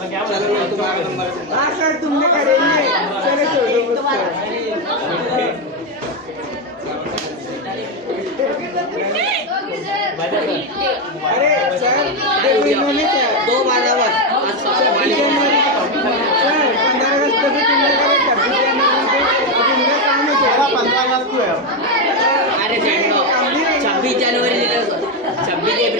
मैं क्या बोल रहा हूँ तुम्हारा नंबर। हाँ सर तुमने करेंगे चलो छोड़ो अरे सर देखो इन्होंने क्या 2 बार सर 15 अगस्त को भी तुमने करे 26 जनवरी को तुमने काम में किया 15 अगस्त को है अरे 26 जनवरी 26 अप्रैल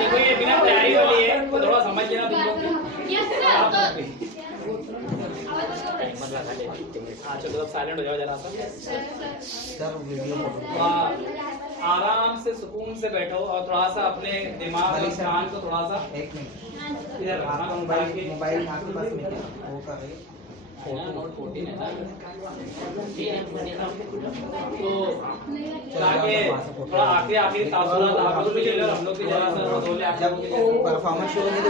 देखो ये बिना तैयारी वाली है तो थोड़ा समझ लेना तुम लोग चलो अब साइलेंट हो जाओ जरा सा आराम से सुकून से बैठो और थोड़ा सा अपने दिमाग और कान को थोड़ा सा एक मिनट इधर रखना मोबाइल आपके पास में वो कर रही नोट 14 है ना तो आगे थोड़ा आखिरी तासुरात आप लोग भी ले लो हम लोग भी जरा सा बोले आप जब परफॉर्मेंस शुरू होगी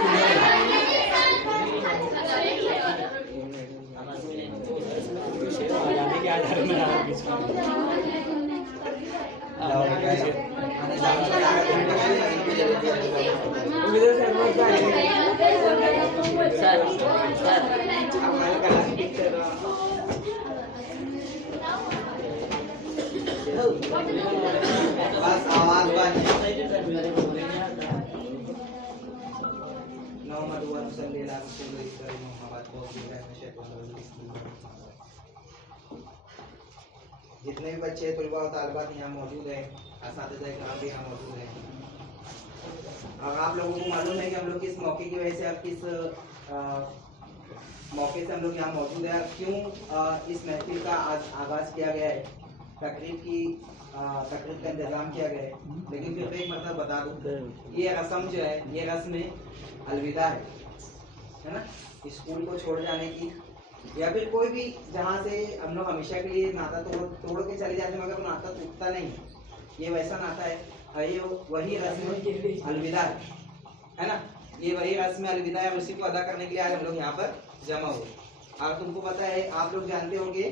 तो बस आवाज बंद जितने भी बच्चे तलबा और तालिबात यहाँ मौजूद हैं असातिज़ा इकराम भी यहाँ मौजूद हैं और आप लोगों को मालूम है कि हम लोग किस मौके की वजह से अब किस मौके से हम लोग यहाँ मौजूद हैं क्यों इस महफिल का आज आगाज़ किया गया है तकरीब का इंतज़ाम किया गया है लेकिन फिर एक मतलब बता दूँ ये रस्म जो है ये रस्म अलविदा है ना स्कूल को छोड़ जाने की या फिर कोई भी जहाँ से हम लोग हमेशा के लिए नाता तोड़ के चले जाते हैं मगर नाता टूटता नहीं ये वैसा नाता है ये वही रस्म अलविदा है ना ये वही रस्म अलविदा है उसी को अदा करने के लिए आज हम लोग यहाँ पर जमा हुए और तुमको पता है आप लोग जानते होंगे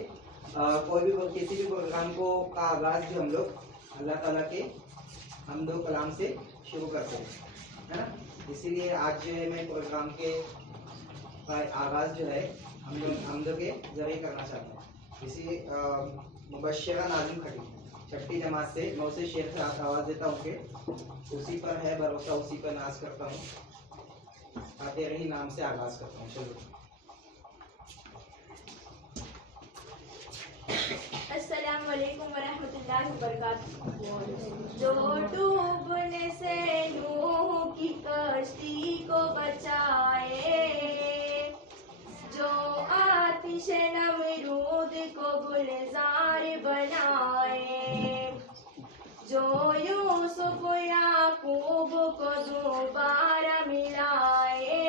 कोई भी किसी भी प्रोग्राम को का आगाज जो हम लोग अल्लाह ताला के हम्द व कलाम से शुरू करते हैं है ना इसीलिए आज जो है मैं प्रोग्राम के आगाज जो है हम लोग हम्द के जरिए करना चाहते हैं इसी मुबश्शिरा नाज़िम खटी छठी जमात से मैं उसे शेर से आवाज़ देता हूँ कि उसी पर है भरोसा उसी पर नाज करता हूँ तेरे ही नाम से आगाज करता हूँ चलो अस्सलाम वालेकुम वरहमतुल्लाहि वबरकातुहू जो डूबने से नूह की कश्ती को बचाए जो आतिश नमरूद को गुलजार बनाए जो यूसुफ याकूब को दोबारा मिलाए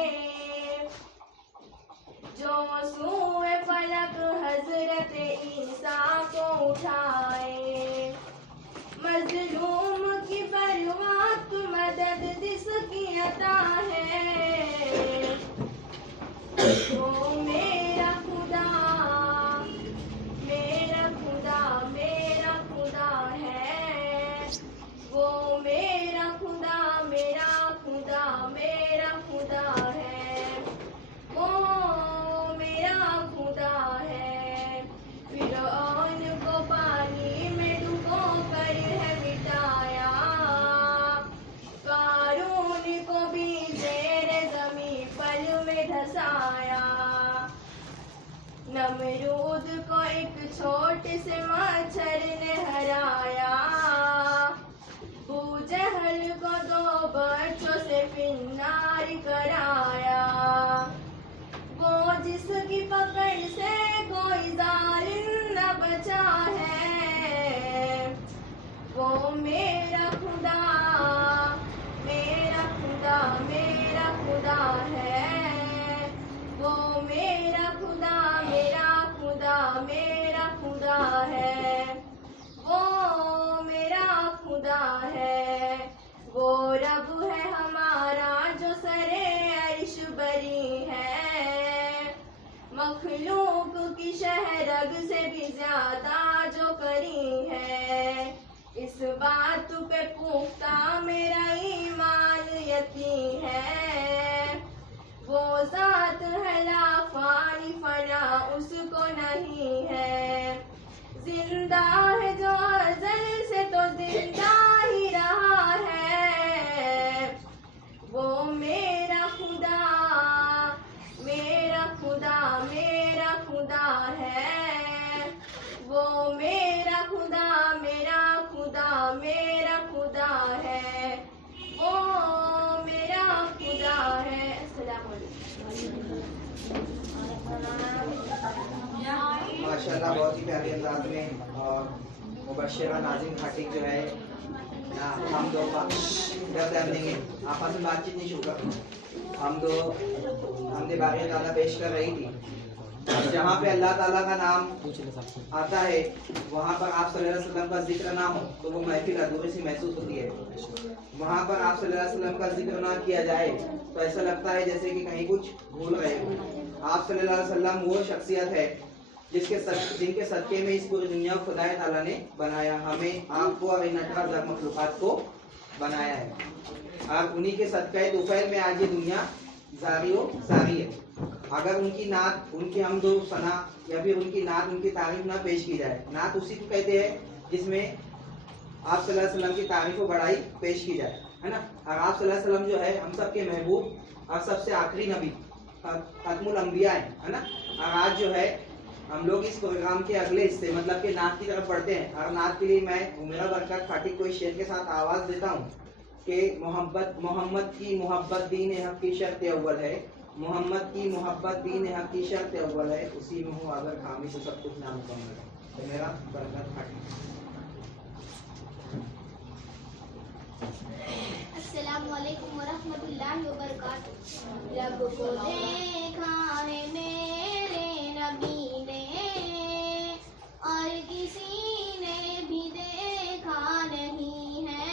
जो सूए फलक हजरत ईसा को उठाए मजलूम की बरवात मदद जिसकी अता है तो मेरा खुदा मेरा खुदा मेरा खुदा है वो मेरा खुदा मेरा खुदा मेरा खुदा है वो खुदा है फिरौन को पानी में डुबो कर है मिटाया कारून को भी ज़ेरे ज़मीं पल में धसाया नमरूद को एक छोटे से मच्छर ने हराया बूजहल को 2 बच्चों से फिन्नार कराया वो जिसकी पकड़ से कोई जालिम न बचा है वो मेरा खुदा मेरा खुदा मेरा खुदा है वो मेरा खुदा मेरा खुदा मेरा खुदा है वो मेरा खुदा है वो रब है हमारा जो सरे अर्श बरी मखलूक की शहरग से भी ज्यादा जो करी है, इस बात पे पुख्ता मेरा ईमान यकीन है। वो जात है ला फानी फना उसको नहीं है, जिंदा है जो अज़ल से तो जिंदा ही रहा है। वो मेरा खुदा मेरा खुदा मेरा खुदा है, वो मेरा खुदा मेरा खुदा मेरा खुदा है, वो मेरा खुदा है। अस्सलाम माशाल्लाह बहुत ही प्यारे अंदाज में। और मुबश्शिरा नाज़िम खाटिक जो है ना, हम दो इधर ध्यान देंगे, आपस में बातचीत नहीं शुरू कर। हमने बारी ताला पेश कर रही थी। अब जहाँ पे अल्लाह ताला का नाम आता है वहाँ पर आप सल्लल्लाहु अलैहि वसल्लम का जिक्र ना हो तो वो महफिल अधूरी सी महसूस होती है। वहाँ पर आप सल्लल्लाहु अलैहि वसल्लम का जिक्र ना किया जाए तो ऐसा लगता है जैसे कि कहीं कुछ भूल रहे हो। आप सल्लल्लाहु अलैहि वसल्लम वो शख्सियत है जिनके सदके में इस पूरी दुनिया को खुदा ताला ने बनाया, हमें आपको और इन अठारह मखलूकात को बनाया है। और उन्हीं के सदक़े तुफ़ैल में आज ये दुनिया सारी है। अगर उनकी नात, उनकी हमदो सना या फिर उनकी नात, उनकी तारीफ ना पेश की जाए, नात उसी को कहते हैं जिसमें आप सल्लल्लाहु अलैहि वसल्लम की तारीफ व बड़ाई पेश की जाए, है ना। और आप सल्लल्लाहु अलैहि वसल्लम जो है हम सबके महबूब और सबसे आखिरी नबी खत्मुल अंबिया है ना। और आज जो है हम लोग इस प्रोग्राम के अगले हिस्से मतलब कि नात की तरफ बढ़ते हैं। और नात के लिए मैं उमेरा बरकत खाटिक को इस शेर के साथ आवाज़ देता हूँ कि मोहम्मद की मोहब्बत दीन हक की शर्त अव्वल है, मोहम्मद की मोहब्बत दीन हक की शर्त अव्वल है, उसी में हो अगर खामी तो सब कुछ नामुकम्मल है। तो मेरा बरकत खाटिक। अस्सलामु अलैकुम वरहमतुल्लाहि वबरकातुहू। रब को देखा है मेरे नबी ने और किसी ने भी देखा नहीं है,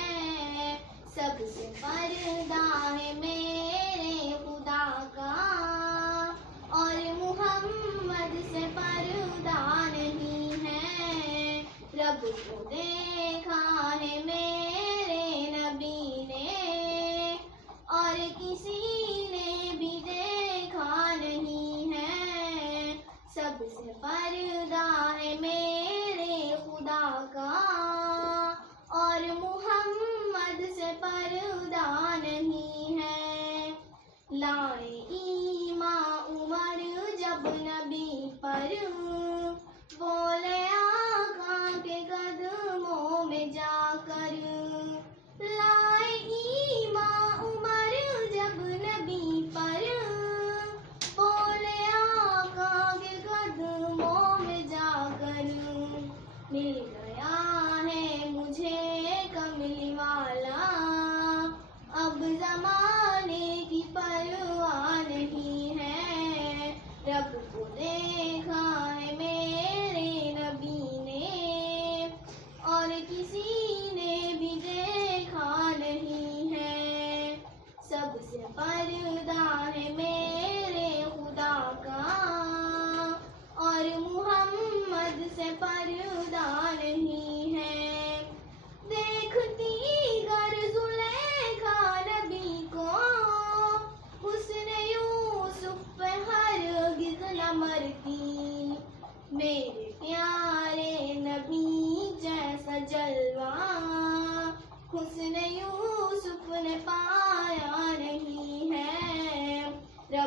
सबसे पर्दा है मेरे खुदा का और मुहम्मद से पर्दा नहीं है। रब को देखा है मेरे नबी ने और किसी ने भी देखा नहीं है, सबसे पर्दा है मेरे खुदा का और मुहम्मद से पर्दा नहीं है। लाए ईमा उमर जब नबी पर, बोले आका के कदमों में जाकर। लाए ईमा उमर जब नबी पर, बोले आका के कदमों में जाकर। मिल गया है मुझे कमली वाला, अब जमाने की परवाह नहीं है। रब को देखा है मेरे नबी ने और किसी ने भी देखा नहीं है, सबसे पर्दा है मेरे खुदा का और मुहम्मद से पर्दा नहीं है। देखती गर जुलेखा नबी को, हुस्न यूसुफ पे हरगिज़ न मरती। मेरे प्यारे नबी जैसा जलवा हुस्न यूसुफ ने पाया नहीं है। रब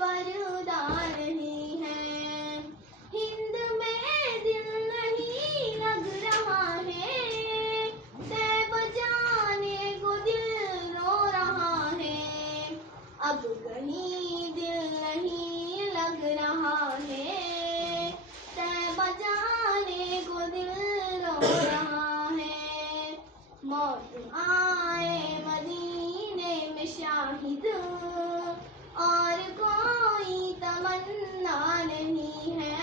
पर्दा नहीं है। हिंद में दिल नहीं लग रहा है, तैब जाने को दिल रो रहा है। अब कहीं दिल नहीं लग रहा है, तैब जाने को दिल रो रहा है। मौत आए मदीने में शाहिद, और कोई तमन्ना नहीं है।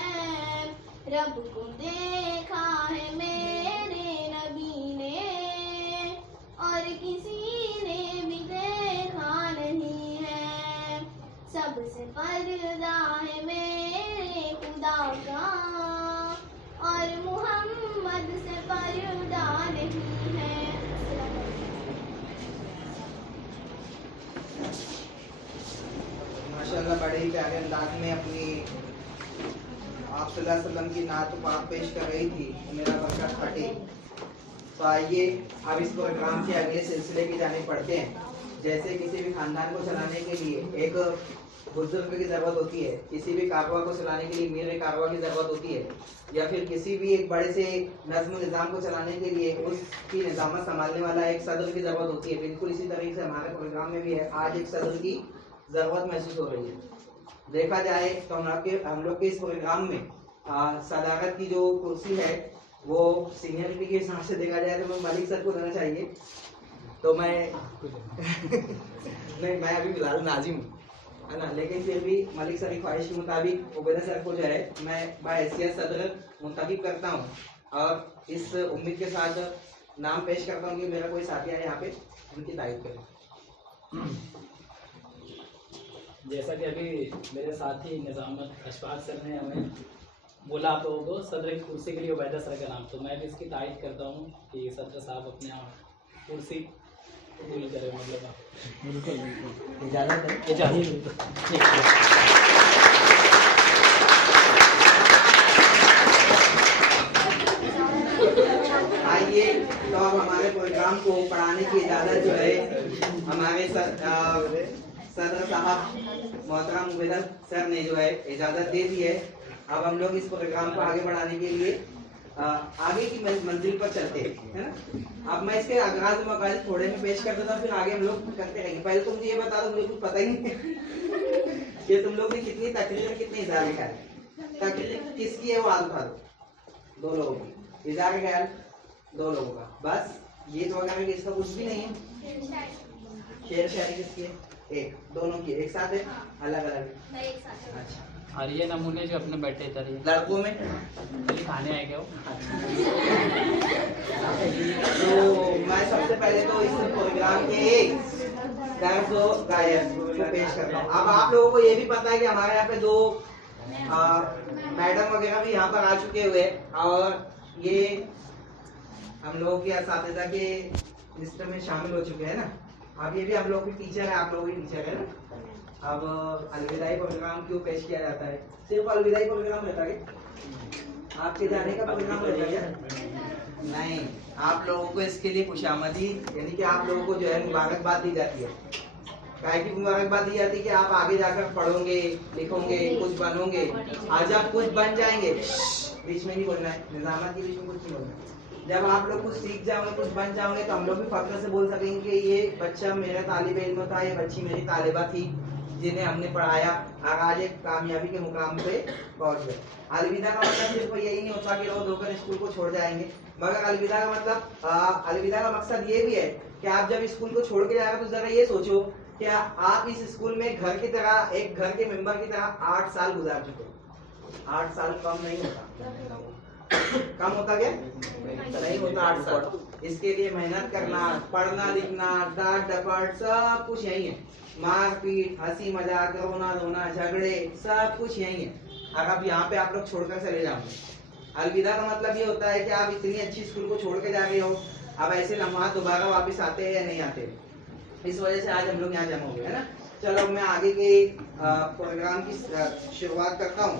रब को देखा है मेरे नबी ने, और किसी ने भी देखा नहीं है। सबसे पर्दा है मेरे खुदा का, और मोहम्मद से पर्दा नहीं है। माशाल्लाह बड़े ही प्यारे अंदाज में अपनी आप सल्लल्लाहु अलैहि वसल्लम की नात पाक पेश कर रही थी, मेरा बरकत फटे। तो आइए अब इस प्रोग्राम के अगले सिलसिले की जाने पढ़ते हैं। जैसे किसी भी खानदान को चलाने के लिए एक बुजुर्ग की जरूरत होती है, किसी भी कारवा को चलाने के लिए मीर कारवा की जरूरत होती है, या फिर किसी भी एक बड़े से नज्म निज़ाम को चलाने के लिए उसकी निज़ामत संभालने वाला एक सदर की जरूरत होती है। बिल्कुल इसी तरीके से हमारे प्रोग्राम में भी है, आज एक सदर की जरूरत महसूस हो रही है। देखा जाए तो हम लोग के इस प्रोग्राम में सदाकत की जो कुर्सी है वो सीनियरिटी के हिसाब से देखा जाए तो मैं मलिक सर को देना चाहिए। तो मैं नहीं, मैं अभी फिलहाल नाजिम हूँ, है ना, लेकिन फिर भी मलिक सर की ख्वाहिश के मुताबिक उबैदा सर को जो है मैं बाहैसियत सदर मुंतखब करता हूँ, और इस उम्मीद के साथ नाम पेश करता हूँ कि मेरा कोई साथी है यहाँ पे उनकी तारीफ करें। जैसा कि अभी मेरे साथी निजामत अशफाक सर ने हमें बोला आप लोगों को सदर की कुर्सी के लिए उबैदा सर का नाम, तो मैं भी इसकी तारीफ करता हूँ कि सदर साहब अपने कुर्सी कबूल करें। मतलब आप बिल्कुल बिल्कुल इजाज़त है। आइए तो अब हमारे प्रोग्राम को पढ़ाने की इजाज़त जो है हमारे सदर साहब मोहतरम उबैदा सर ने जो है इजाज़त दे दी है। अब हम लोग इस प्रोग्राम को आगे बढ़ाने के लिए आगे की मंजिल पर चलते हैं, है ना। अब मैं इसके आगाज मकाज थोड़े में पेश कर देता हूँ, फिर आगे हम लोग करते रहेंगे। पहले तुम ये बता दो, मुझे कुछ पता ही नहीं कि तुम लोग ने कितनी तकरीर कितने इज़ार ख्याल तकरीर किसकी है वो आज बता दो। 2 लोगों की, इज़ार ख्याल 2 लोगों का, बस ये तो वगैरह इसका कुछ भी नहीं है। शेर शायरी किसकी है? एक, दोनों की एक साथ है, अलग अलग एक साथ। अच्छा, और ये नमूने जो अपने बैठे इधर ये लड़कों में खाली खाने आए क्या वो? तो मैं सबसे पहले तो इस प्रोग्राम के एक दर्ज गायक को पेश करता हूँ। अब आप लोगों को ये भी पता है कि हमारे यहाँ पे 2 मैडम वगैरह भी यहाँ पर आ चुके हुए, और ये हम लोगों के असातिज़ा के लिस्ट में शामिल हो चुके हैं ना। अब ये भी हम लोग की टीचर है, आप लोगों की टीचर है ना। अब अलविदाई प्रोग्राम क्यों पेश किया जाता है? सिर्फ अलविदाई प्रोग्राम रहता है, आपके जाने का प्रोग्राम रहता है नहीं, आप लोगों को इसके लिए खुशामदी यानी कि आप लोगों को जो है मुबारकबाद दी जाती है। काहे की मुबारकबाद दी जाती है कि आप आगे जाकर पढ़ोगे, लिखोगे, कुछ बनोगे। आज आप कुछ बन जाएंगे, बीच में नहीं बोलना है, निजामत के बीच में कुछ नहीं बोलना है। जब आप लोग कुछ सीख जाओगे, कुछ बन जाओगे, तो हम लोग भी फख्र से बोल सकेंगे कि ये बच्चा मेरा तालिब इल्म था, ये बच्ची मेरी तालिबा थी जिन्हें हमने पढ़ाया और आज एक कामयाबी के मुकाम पे पहुंच गए। अलविदा का मतलब सिर्फ यही नहीं होता कि रोज होकर स्कूल को छोड़ जाएंगे, मगर अलविदा का मतलब अलविदा का मकसद ये भी है कि आप जब स्कूल को छोड़ के जाएगा तो जरा ये सोचो कि आप इस स्कूल में घर की तरह, एक घर के मेंबर की तरह 8 साल गुजार चुके हो। 8 साल कम नहीं होता, कम होता क्या? नहीं होता 8 साल। इसके लिए मेहनत करना, पढ़ना लिखना, डांट डपट सब कुछ यही है, मारपीट, हंसी मजाक, रोना धोना, झगड़े, सब कुछ यही है। अगर अब यहाँ पे आप लोग छोड़कर चले जाओगे, अलविदा का मतलब ये होता है कि आप इतनी अच्छी स्कूल को छोड़ के जा रहे हो, अब ऐसे लम्हा दोबारा वापस आते हैं या नहीं आते। इस वजह से आज हम लोग यहाँ जमा हो गए, है ना। चलो मैं आगे के प्रोग्राम की शुरुआत करता हूँ।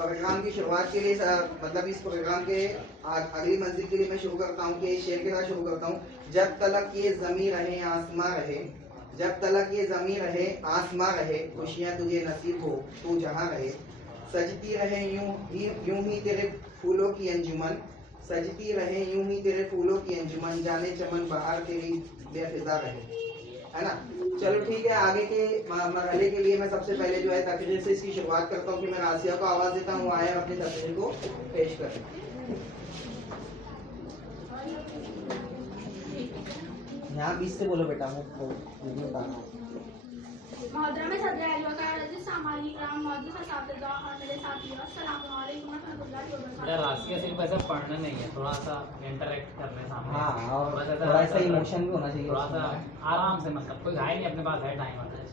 प्रोग्राम की शुरुआत के लिए मतलब इस प्रोग्राम के अगली मंजिल के लिए मैं शुरू करता हूँ कि शेर के साथ शुरू करता हूँ। जब तलक ये जमीन रहे आसमां रहे, जब तलक ये जमीन रहे आसमां रहे, खुशियाँ तुझे नसीब हो तू जहाँ रहे, सजती रहे यूं ही तेरे फूलों की अंजुमन, सजती रहे यूं ही तेरे फूलों की अंजुमन, जाने चमन बहार तेरी बेफिजा रहे, है ना। चलो ठीक है, आगे के मरहले के लिए मैं सबसे पहले जो है तकरीर से इसकी शुरुआत करता हूँ कि मैं रासिया को आवाज देता हूँ, आया अपनी तकरीर को पेश करें। यहाँ बीच से बोलो बेटा, मोहतरम सदर सामानी इकराम मौजूद असातिज़ा और मेरे साथियों, अस्सलाम वालेकुम रहमतुल्लाहि व बरकातहू। रासिया सिर्फ ऐसा पढ़ना नहीं है, थोड़ा सा इंटरेक्ट करने सामने। हाँ, और थोड़ा सा इमोशन भी होना चाहिए, थोड़ा सा आराम से, मतलब कोई घायल नहीं, अपने पास है टाइम आता है।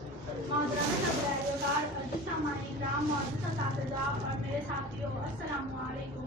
मोहतरम सदर सामानी इकराम मौजूद असातिज़ा और मेरे साथियों, अस्सलाम वालेकुम।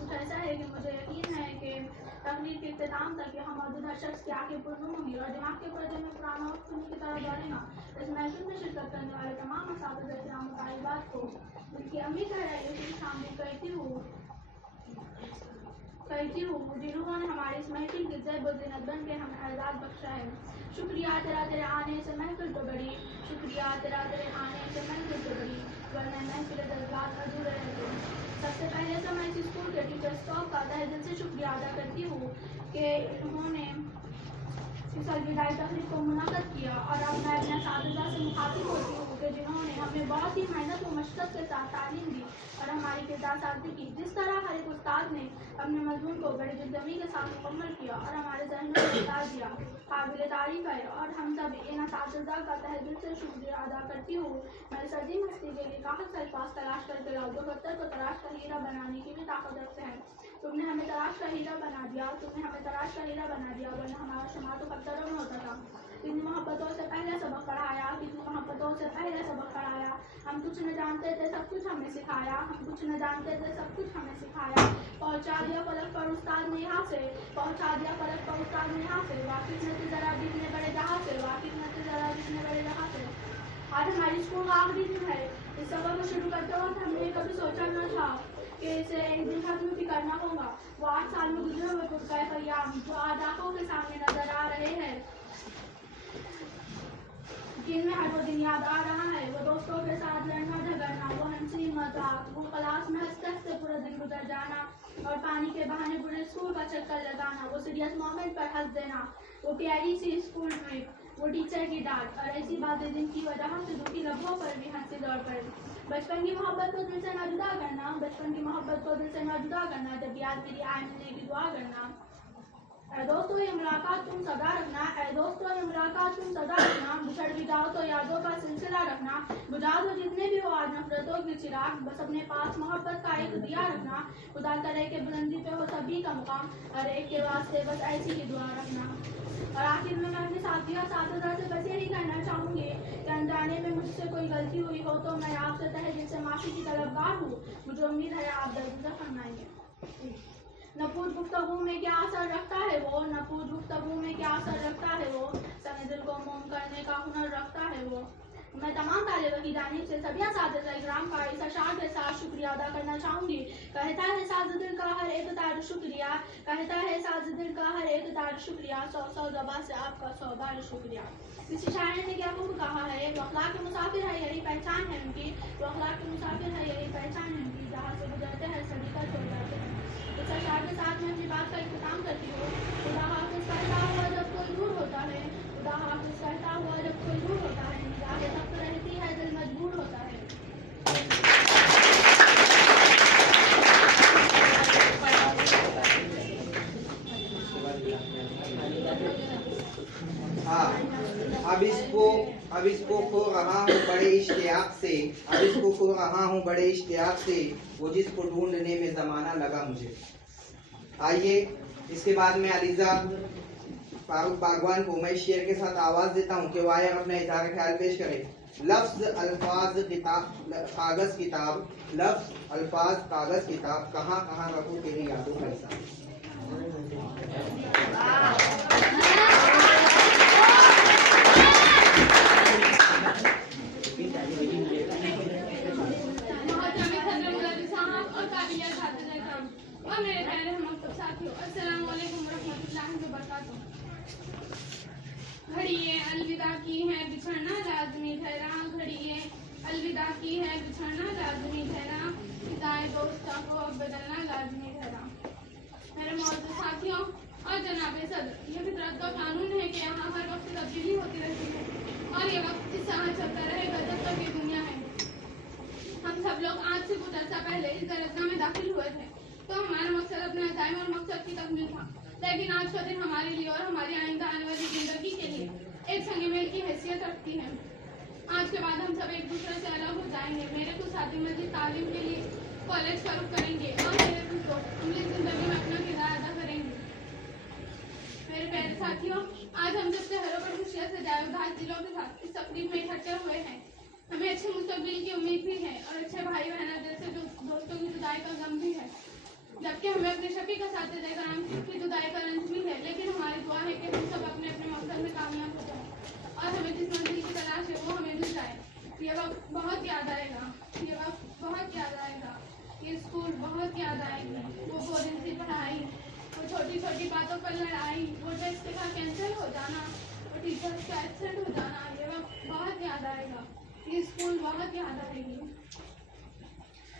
कुछ ऐसा है कि मुझे यकीन है कि तकरीर के इख्तिताम तक यहाँ मौजूद हर शख्स की आंखें पुरनुम होंगी और दिमाग के पर्दे में पुराना और सुनी की तरह दौड़ेगा। इस महफिल में शिरकत करने वाले तमाम असातिज़ा किराम व तालिबात को उनकी अम्मी कह रही है कि शामिल करती हूँ जिन्होंने हमारी इस महफिल की ज़ैब व ज़ीनत बन के हमें एजाज़ बख्शा है। शुक्रिया तेरा तेरे आने से महफिल तो बड़ी, शुक्रिया तेरा तेरे आने से महफिल तो बड़ी, वरना महफिल जज्बात अधूरे रहते। सबसे पहले तो मैं इस स्कूल के टीचर स्टाफ का तहे दिल से शुक्रिया अदा करती हूँ कि उन्होंने इस अलविदाई तकरीर को मुनक़्क़द किया। और अब मैं अपने असातिज़ा से मुखातिब होती हूँ कि जिन्होंने हमें बहुत ही मेहनत व मशक्क़त के साथ तालीम दी और हमारी किरदार साजी की। जिस तरह हर एक उस्ताद ने अपने मज़मून को बड़ी जुद्दमी के साथ मुकम्मल किया और हमारे ज़हनों को उतार दिया, काबिल तारीफ़ है। और हम सब इन असातिज़ा का तहे दिल से शुक्रिया अदा करती हूँ। मेरे सदी मस्ती के लिए काफ़ी से अल्फाज़ तलाश करके लाओ जो पत्थर को तराश का हीरा बनाने की भी ताकत रखते हैं। तुमने हमें तराश का हीरा बना दिया, तुमने हमें तराश का हीरा बना दिया, वरना हमारा शुमार तो पत्थरों में होता था। कितनी मोहब्बतों से पहले सबक पढ़ाया, कितनी मोहब्बतों से पहले सबक पढ़ाया। हम कुछ न जानते थे सब कुछ हमें सिखाया, हम कुछ न जानते थे सब कुछ हमें सिखाया। पहुँचा दिया फलक पर उस्ताद ने यहाँ से, पहुँचा दिया फलक पर उस्ताद ने यहाँ से, वाकिफ न थे ज़रा दिखने बड़े जहाँ से, वाकिफ न थे ज़रा दिखने बड़े जहाँ से। आज हमारी स्कूल का आखिरी दिन है। इस सबक को शुरू करते वक्त हमने कभी सोचा न था कि इसे एक दिन खत्म भी करना होगा। वो 8 साल में गुजरे हुए पुरकाए क़याम जो आज आंखों के सामने नजर आ रहे हैं, जिनमें हर वो दिन याद आ रहा है। वो दोस्तों के साथ लड़ना झगड़ना, वो हंसी मजाक, वो क्लास में हंसते हंसते पूरा दिन गुजर जाना और पानी के बहाने पूरे स्कूल का चक्कर लगाना, वो सीरियस मोमेंट पर हंस देना, वो प्यारी सी स्कूल ट्रिप, वो टीचर की डांट और ऐसी बातें जिनकी वजह से दुखी लम्हों पर भी हंसी दौड़ पड़ी। बचपन की मोहब्बत को दिल से ना जुदा करना, बचपन की मोहब्बत को दिल से ना जुदा करना, जब याद मेरी आए मिलने की दुआ करना। दोस्तों ये मुलाकात तुम सदा रखना, दोस्तों ये मुलाकात तुम सदा रखना, बिछड़ भी जाओ तो यादों का सिलसिला रखना, बुझा दो जितने भी हो आज नफरतों के चिराग, बस अपने पास मोहब्बत का एक दिया रखना। खुदा करे के बुलंदी पे हो सभी का मुकाम, हर एक के वास्ते बस ऐसी ही दुआ रखना। और आखिर में मैं अपने साथियों असातिज़ा से बस यही कहना चाहूँगी कि अनजाने में मुझसे कोई गलती हुई हो तो मैं आपसे तहे दिल से माफ़ी की तलबगार हूँ। मुझे उम्मीद है आप दर्द फरमाएंगे। नपूज गुफ्तगू में क्या असर रखता है वो, नपूज गुफ्तगू में क्या असर रखता है वो, सने दिल को मोम करने का हुनर रखता है वो। मैं तमाम तालिबों की जानिब से सभी असातिज़ा इकराम का इस अशार के साथ शुक्रिया अदा करना चाहूँगी। कहता है साज़ दिल का हर एक तार शुक्रिया, कहता है साज़ दिल का हर एक तार शुक्रिया, 100 ज़बां से आपका 100 बार शुक्रिया। इस शायर ने क्या खूब कहा है, वो अखलाक के मुसाफिर है यही पहचान है उनकी, वो अखलाक के मुसाफिर है यही पहचान है उनकी, जहाँ से गुजरते हैं सभी का छोड़ जाते हैं। इस अशार के साथ मैं अपनी बात का इख्तिताम करती हूँ। खुदा हाफ़िज़ कहता हुआ जब कोई दूर होता है, खुदा हाफ़िज़ कहता हुआ जब कोई दूर होता है, निगाहें तख्त रहती है दिल मजबूर होता है। हाँ, अब इसको खो रहा हूँ बड़े इश्तियाक से, अब इसको खो रहा हूँ बड़े इश्तियाक से, वो जिसको ढूंढने में ज़माना लगा मुझे। आइए इसके बाद में अलीज़ा फारूक बागवान को मैं शेर के साथ आवाज़ देता हूँ कि वो आए अपना इज़हार ख्याल पेश करें। लफ्ज़ अल्फाज कागज़ किताब, लफ्ज़ अल्फाज कागज़ किताब, कहाँ कहाँ रखूँ तेरी यादों का हिसाब। वबरकातुहू। घड़िए अलविदा की है बिछड़ना लाजमी ठहरा, घड़िए अलविदा की है बिछड़ना लाजमी ठहरा, फिजाएं दोस्ता को अब बदलना लाजमी ठहरा। मेरे मौजूद साथियों और जनाब सदर, ये फितरत का कानून है कि यहाँ हर वक्त तब्दीली होती रहती है और ये वक्त इस तरह चलता रहेगा जब तक ये दुनिया है। हम सब लोग आज से कुछ अर्सा पहले इस दरगाह में दाखिल हुए थे तो हमारा मकसद अपने अज़ाइम और मकसद की तकमील था, लेकिन आज का दिन हमारे लिए और हमारी आइंदा आने वाली जिंदगी के लिए एक संग मेल की हैसियत रखती है। आज के बाद हम सब एक दूसरे से अलग हो जाएंगे। मेरे कुछ साथी मजीद तालीम के लिए कॉलेज का रुख करेंगे और मेरे कुछ दोस्त अमली जिंदगी में अपना किरदार अदा करेंगे। मेरे प्यारे साथियों, आज हम सब शहरों पर खुशियां सजाए उदास दिलों के साथ इस तकरीब में इकट्ठे हुए हैं। हमें अच्छे मुस्तकबिल की उम्मीद भी है और अच्छे भाई बहन जैसे दोस्तों की जुदाई का गम भी है, जबकि हमें अपने शफीक साथी कराम की जुदाई का रंज भी है। लेकिन हमारी दुआ है कि हम सब अपने अपने मकसद में कामयाब हो जाए और हमें जिस मंजिल की तलाश है वो हमें मिल जाए। ये वक्त बहुत याद आएगा, ये वक्त बहुत याद आएगा, ये स्कूल बहुत याद आएगी, वो बोरिंग सी पढ़ाई, वो छोटी छोटी बातों पर लड़ाई, वो टेस्ट का कैंसिल हो जाना, वो टीचर्स का एब्सेंट हो जाना, ये वक्त बहुत याद आएगा, ये स्कूल बहुत याद आएगी।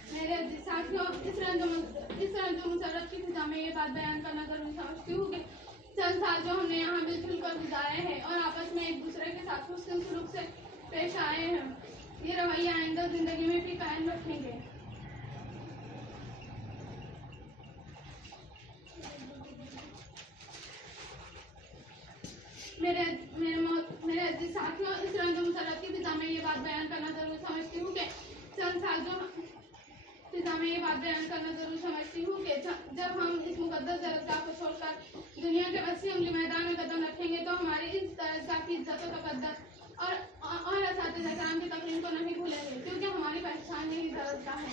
मेरे साथियों, इस रंज मुसरत की फिजा में ये बात बयान करना जरूरी समझती हूँ कि चंद साल जो हमने यहाँ मिलजुल कर गुजारे हैं और आपस में एक दूसरे के साथ हुस्न सुलूक से पेश आए हैं, ये रवैया आइंदा जिंदगी में भी कायम रखेंगे। मेरे अजीज साथियों, इस रंज मुसरत की फिजा में ये बात बयान करना जरूर समझती हूँ कि चंद साल जो फिजा में ये बात बयान करना जरूर समझती हूँ कि जब हम इस मुकद्दस दरगाह को छोड़कर दुनिया के वसी अमली मैदान में कदम रखेंगे तो हमारी इस दरगाह की इज्जत और तकद्दस और असातिज़ा कराम की तकरीम को नहीं भूलेंगे, क्योंकि हमारी पहचान यही दरगाह है।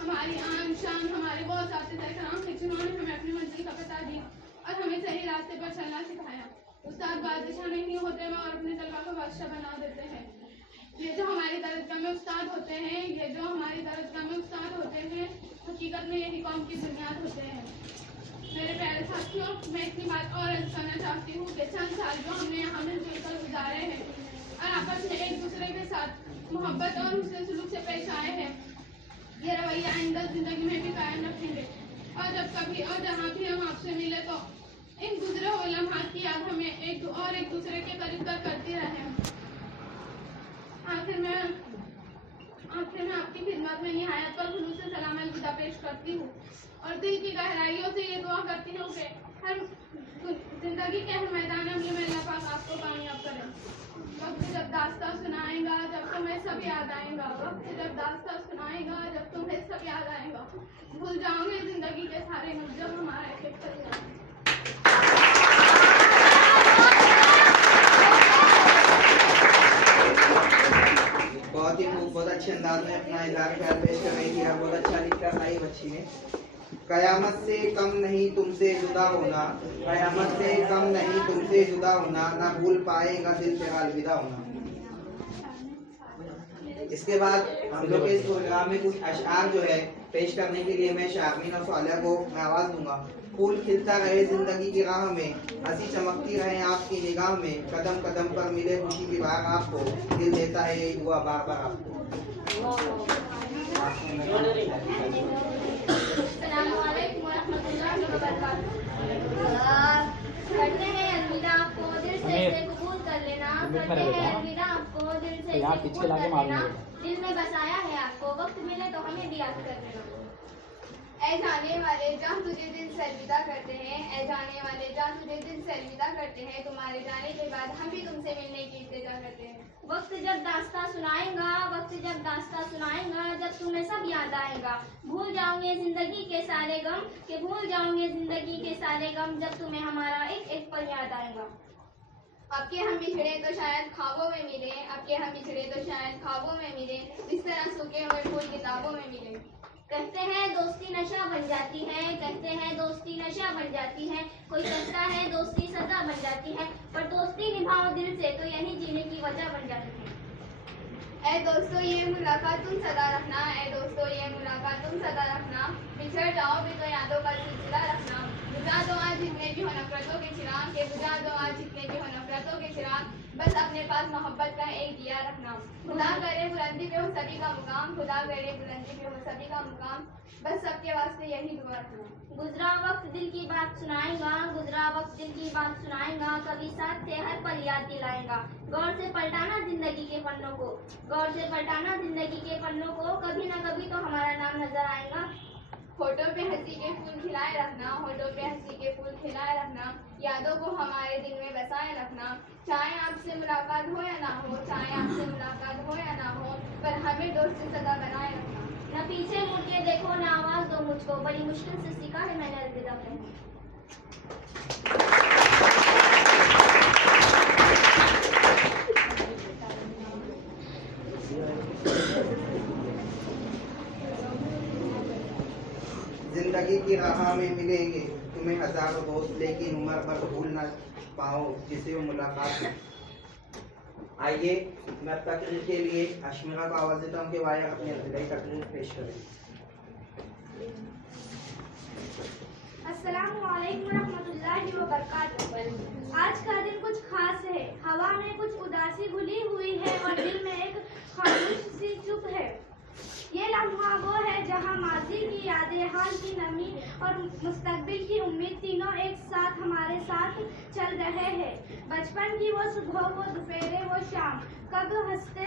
हमारी आन शान हमारे वो असातिज़ा कराम थे जिन्होंने हमें अपनी मंजिल का पता दिया और हमें सही रास्ते पर चलना सिखाया। उस्ताद बादशाह नहीं होते हैं और अपने तलबा को बादशाह बना देते हैं। ये जो हमारी दरगाह में उस्ताद होते हैं, ये जो हमारी दरगाह में उस्ताद होते हैं, हकीकत में यही कौम की बुनियाद होते हैं। मेरे प्यारे साथियों, मैं इतनी बात और अर्ज करना चाहती हूँ कि चंद साल जो हमने यहाँ मिलजुल कर गुजारे हैं और आपस में एक दूसरे के साथ मोहब्बत और हुस्न सुलूक से पेश आए हैं, ये रवैया आइंदा जिंदगी में भी कायम रखेंगे। और जब कभी और जहाँ भी हम आपसे मिले तो इन गुजरे हुए लम्हात की याद हमें एक दूसरे के करीब करती रहे। आखिर में आपकी खिदमत में निहायत पर खुलूस से सलाम अलविदा पेश करती हूँ और दिल की गहराइयों से ये दुआ करती हूँ कि हर जिंदगी के हर मैदान में अल्लाह पाक आपको कामयाब करे। वक्त जब दास्तां सुनाएगा जब तुम्हें सब याद आएगा, वक्त जब दास्तां सुनाएगा जब तुम्हें सब याद आएगा, भूल जाओगे जिंदगी के सारे नूर जब हमारा एक चल जाएगा। बहुत ही खूब, बहुत अच्छे अंदाज में अपना इज़हार ख्याल पेश कर रही थी और बहुत अच्छा लिख कर लाई बच्ची ने। कयामत से कम नहीं तुमसे जुदा होना, कयामत से कम नहीं तुमसे जुदा होना, ना भूल पाएगा दिल तेरा अलविदा होना। इसके बाद हम लोग के इस प्रोग्राम में कुछ अशआर जो है पेश करने के लिए मैं शारमीन और सालिया को मैं आवाज़ दूंगा। फूल खिलता रहे जिंदगी की राह में, हंसी चमकती रहे आपकी निगाह में, कदम कदम पर मिले खुशी की बार आपको, दिल देता है यही दुआ बार बार आपको। करते हैं अलविदा आपको दिल से कबूल कर लेना, करते हैं अलविदा आपको दिल से कबूल कर लेना, दिल में बसाया है आपको, वक्त मिले तो हमें भी याद कर लेना। ऐ जाने वाले जहाँ तुझे दिल से अलविदा करते हैं, ऐ जाने वाले जहाँ तुझे दिल से अलविदा करते हैं, तुम्हारे जाने के बाद हम भी तुमसे मिलने की इल्तिजा करते हैं। वक्त जब दास्तां सुनाएगा, वक्त जब दास्तां सुनाएगा, जब तुम्हें सब याद आएगा, भूल जाओगे जिंदगी के सारे गम, कि भूल जाओगे जिंदगी के सारे गम, जब तुम्हें हमारा एक एक पल याद आएगा। आपके हम बिछड़े तो शायद ख्वाबों में मिले, आपके हम बिछड़े तो शायद ख्वाबों में मिले, इस तरह सूखे हुए फूल किताबों में मिले। कहते हैं दोस्ती नशा बन जाती है, कहते हैं दोस्ती नशा बन जाती है, कोई कहता है दोस्ती सजा बन जाती है, पर दोस्ती निभाओ दिल से तो यही जीने की वजह बन जाती है। ऐ दोस्तों ये मुलाकात तुम सदा रखना, ऐ दोस्तों ये मुलाकात तुम सदा रखना, बिछड़ जाओ भी तो यादों का सिलसिला रखना, बुझा दो आज जितने भी हो नफरतों के चिराग, के बुझा दो आज जितने भी हो नफरतों के चिराग, बस अपने पास मोहब्बत का एक दिया रखना। खुदा करे बुलंदी पे हो सभी का मुकाम, खुदा करे बुलंदी पे हो सभी का मुकाम, बस सबके वास्ते यही दुआ रखना। गुजरा वक्त दिल की बात सुनाएगा, गुजरा वक्त दिल की बात सुनाएगा, कभी साथ से हर पल याद दिलाएगा। गौर से पलटाना जिंदगी के पन्नों को, गौर से पलटाना जिंदगी के पन्नों को, कभी ना कभी तो हमारा नाम नजर आएगा। होठों पे हंसी के फूल खिलाए रखना, होठों पे हंसी के फूल खिलाए रखना, यादों को हमारे दिल में बसाए रखना। चाहे आपसे मुलाकात हो या ना हो, चाहे आपसे मुलाकात हो या ना हो, पर हमें दोस्त सदा बनाए रखना। न पीछे मुड़ के देखो, न आवाज दो मुझको, बड़ी मुश्किल से सीखा है मैंने अलविदा कहना। जिंदगी की राह में मिलेंगे तुम्हें हजारों दोस्त, लेकिन उम्र भर भूल न पाओ जिसे वो मुलाकात में। आइए मैं तकरीर के लिए अश्मिरा को आवाज देता हूँ कि वाया अपनी अब्तदाई तकरीर पेश करें। अस्सलामु अलैकुम रहमतुल्लाहि व बरकातुहू। आज का दिन कुछ खास है, हवा में कुछ उदासी घुली हुई है और दिल में एक खामोश सी चुप है। ये लम्हा वो है जहाँ माजी की यादें, हाल की नमी और मुस्तकबिल की उम्मीद तीनों एक साथ हमारे साथ चल रहे हैं। बचपन की वो सुबह, वो दोपहर, वो शाम, कब हंसते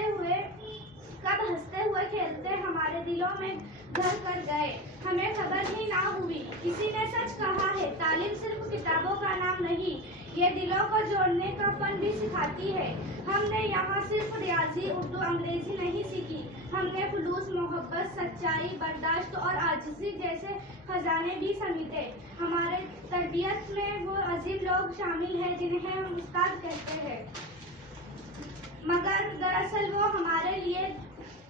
हुए खेलते हमारे दिलों में घर कर गए, हमें खबर ही ना हुई। किसी ने सच कहा है, तालीम सिर्फ किताबों का नाम नहीं, ये दिलों को जोड़ने का फन भी सिखाती है। हमने यहाँ सिर्फ रियाजी, उर्दू, अंग्रेजी नहीं सीखी, हमने खुलूस, मोहब्बत, सच्चाई, बर्दाश्त और आजिज़ी जैसे खजाने भी समेटे। हमारे तरबियत में वो अजीम लोग शामिल हैं जिन्हें हम उस्ताद कहते हैं, मगर दरअसल वो हमारे लिए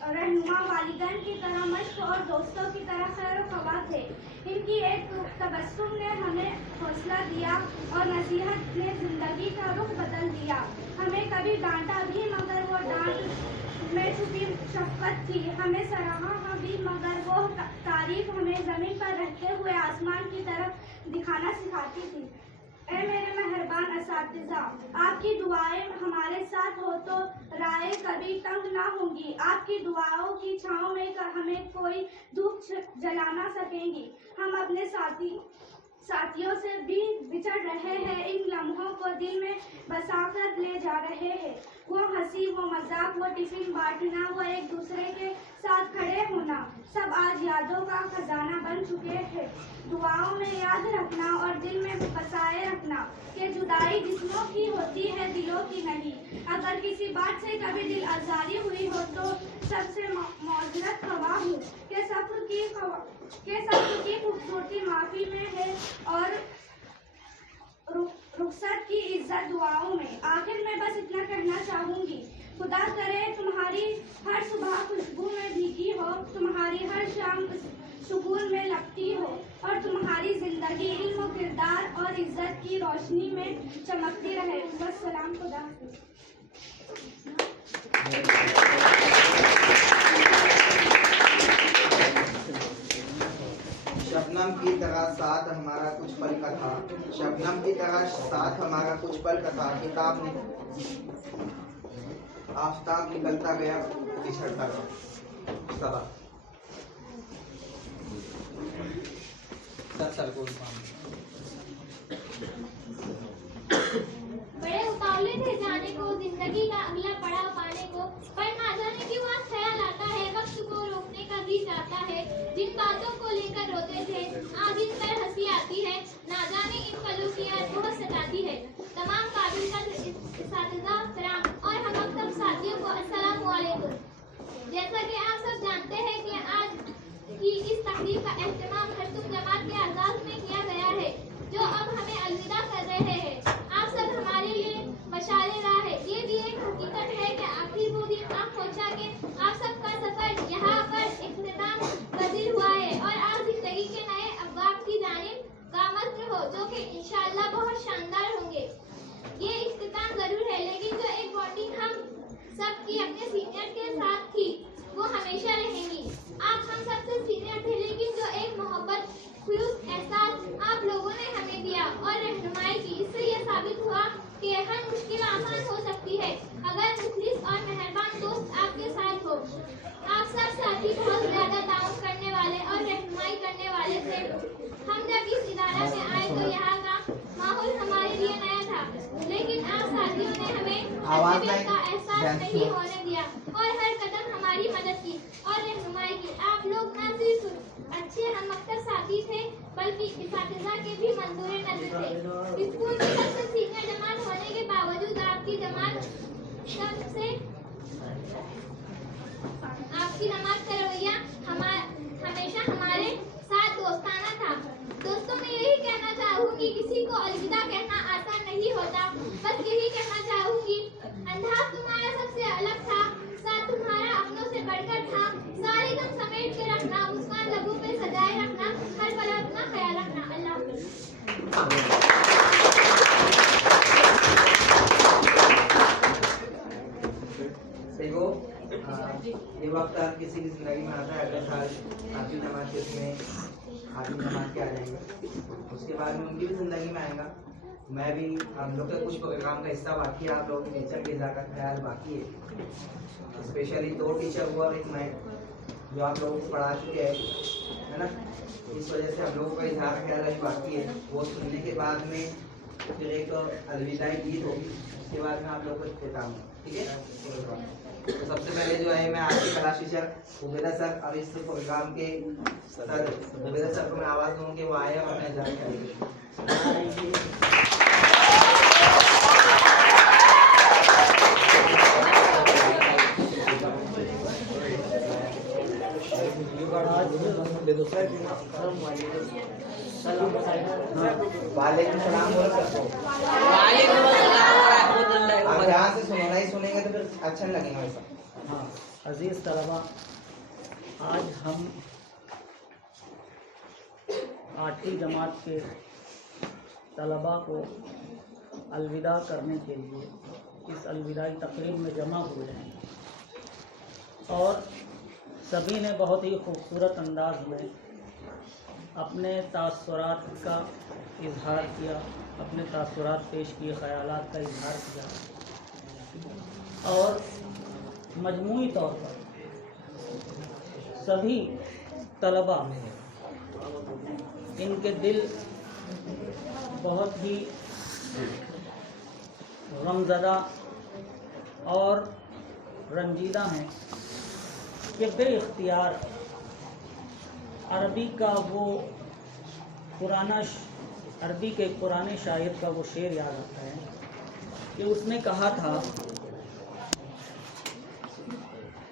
रहनुमा, वालिदैन की तरह मश्क और दोस्तों की तरह खैर ख्वाह थे। इनकी एक तबस्सुम ने हमें हौसला दिया और नसीहत ने जिंदगी का रुख बदल दिया। हमें कभी डांटा भी, मगर वो डांट में छुपी शफकत थी। हमें सराहा भी, मगर वो तारीफ हमें जमीन पर रहते हुए आसमान की तरफ दिखाना सिखाती थी। ऐ मेरे मेहरबान असातिज़ा, आपकी दुआएं हमारे साथ हो तो राहें कभी तंग ना होंगी। आपकी दुआओं की छांव में हमें कोई धूप जला ना सकेंगी। हम अपने साथियों से भी बिछड़ रहे हैं, इन लम्हों को दिल में बसा कर ले जा रहे हैं। वो हंसी, वो मजाक, वो टिफिन बांटना, वो एक दूसरे के साथ खड़े होना, सब आज यादों का खजाना बन चुके हैं। दुआओं में याद रखना और दिल में बसाए रखना कि जुदाई जिस्मों की होती है, दिलों की नहीं। अगर किसी बात से कभी दिल आजारी हुई हो तो सबसे मौजरत खवा हूँ कि सफ़र की खूबसूरती माफी में है और रुखसत की इज्जत दुआओं में। आखिर में बस इतना कहना चाहूँगी, खुदा करे तुम्हारी हर सुबह खुशबू में भीगी हो, तुम्हारी हर शाम सुकून में लगती हो और तुम्हारी जिंदगी इल्म, किरदार और इज्जत की रोशनी में चमकती रहे। वस्सलाम, खुदा हाफिज़। शबनम की तरह साथ हमारा कुछ पल का था, शबनम की तरह साथ हमारा कुछ पल का था। किताब ने आफताब निकलता गया, बिछड़ता गया। सबक बड़े उतावले थे जाने को, जिंदगी का अगला पड़ाव पाने को, पर ना जाने क्यों आज ख्याल आता है, वक्त को रोकने का जी चाहता है। जिन बातों को लेकर रोते थे आज इन पर हंसी आती है, ना जाने इन पलों की याद बहुत सताती है। तमाम काबिल इस्तिज़ा कराम और हम सब साथियों को अस्सलामु अलैकुम। जैसा कि आप सब जानते हैं कि आज की इस तकरीब का एहतमाम हरतुम जमात के आगाज में किया गया है, जो अब हमें अलविदा कर रहे हैं। आप सब हमारे लिए मशाले राह है। ये भी एक हकीकत है कि आखिर वो दिन आप पहुंचा के आप सबका सफर यहाँ पर इख्तिताम पजीर हुआ है और आज जिंदगी के नए अब्वाब की जानिब गामज़ हो, जो कि इंशाअल्लाह बहुत शानदार होंगे। आवाज कर्तव्य का नहीं एहसास ध्यान नहीं सुनो। होने दिया और हर कदम हमारी मदद की और रहनुमाई की। आप लोग न सिर्फ अच्छे हम अक्सर साथी थे बल्कि इस्तिज़ा के भी मंजूर नजर थे। स्कूल की सबसे सीनियर जमात होने के बावजूद आपकी जमात का रवैया हमेशा हमारे साथ दोस्ताना था। दोस्तों, मैं यही कहना चाहूंगी, किसी को अलविदा कहना आसान नहीं होता। बस यही कहना चाहूंगी, अंदाज तुम्हारा सबसे अलग था, साथ तुम्हारा अपनों से बढ़कर था। सारे गम समेट के रखना, मुस्कान लबों पे सजाए रखना, हर पल अपना ख्याल रखना। अल्लाह हाफ़िज़। देखो ये वक्त हर किसी की जिंदगी में आता है। अगले साल आखिरी नमाज के उसमें आखिरी नमाज के आ जाएंगे, उसके बाद में उनकी भी जिंदगी में आएगा। मैं भी हम लोग का कुछ प्रोग्राम का हिस्सा बाकी है, आप लोगों के नेचर के इज़्ज़ा का ख्याल बाकी है। स्पेशली 2 टीचर हुआ और 1 मैं जो आप लोगों को पढ़ा चुके हैं, है ना। इस वजह से हम लोगों का इज़्ज़ा का ख्याल अभी बाकी है। वो सुनने के बाद में फिर एक अलविदाई गीत होगी, उसके बाद में आप लोगों को इख्तिताम होगा, ठीक है। तो सबसे पहले जो है मैं आपके क्लास टीचर उबैदा सर और इस प्रोग्राम के सर उबैदा सर को मैं आवाज़ दूँ कि वो आए और अपने जान करेंगे। वालेकुम सलाम बोल सकते हो। आप ध्यान से सुनो, नहीं सुनेंगे तो फिर अच्छा नहीं लगेगा वैसा। हाँ, अजीज़ तलबा, आज हम 8वीं जमात के तलबा को अलविदा करने के लिए इस अलविदाई तकरीब में जमा हुए हैं और सभी ने बहुत ही खूबसूरत अंदाज में अपने तासुरात का इजहार किया, अपने तासुरात पेश किए, ख़यालात का इजहार किया और मजमूई तौर पर सभी तलबा इनके दिल बहुत ही गमज़दा और रंजीदा हैं कि बेइख्तियार अरबी का वो अरबी के पुराने शायर का वो शेर याद आता है कि उसने कहा था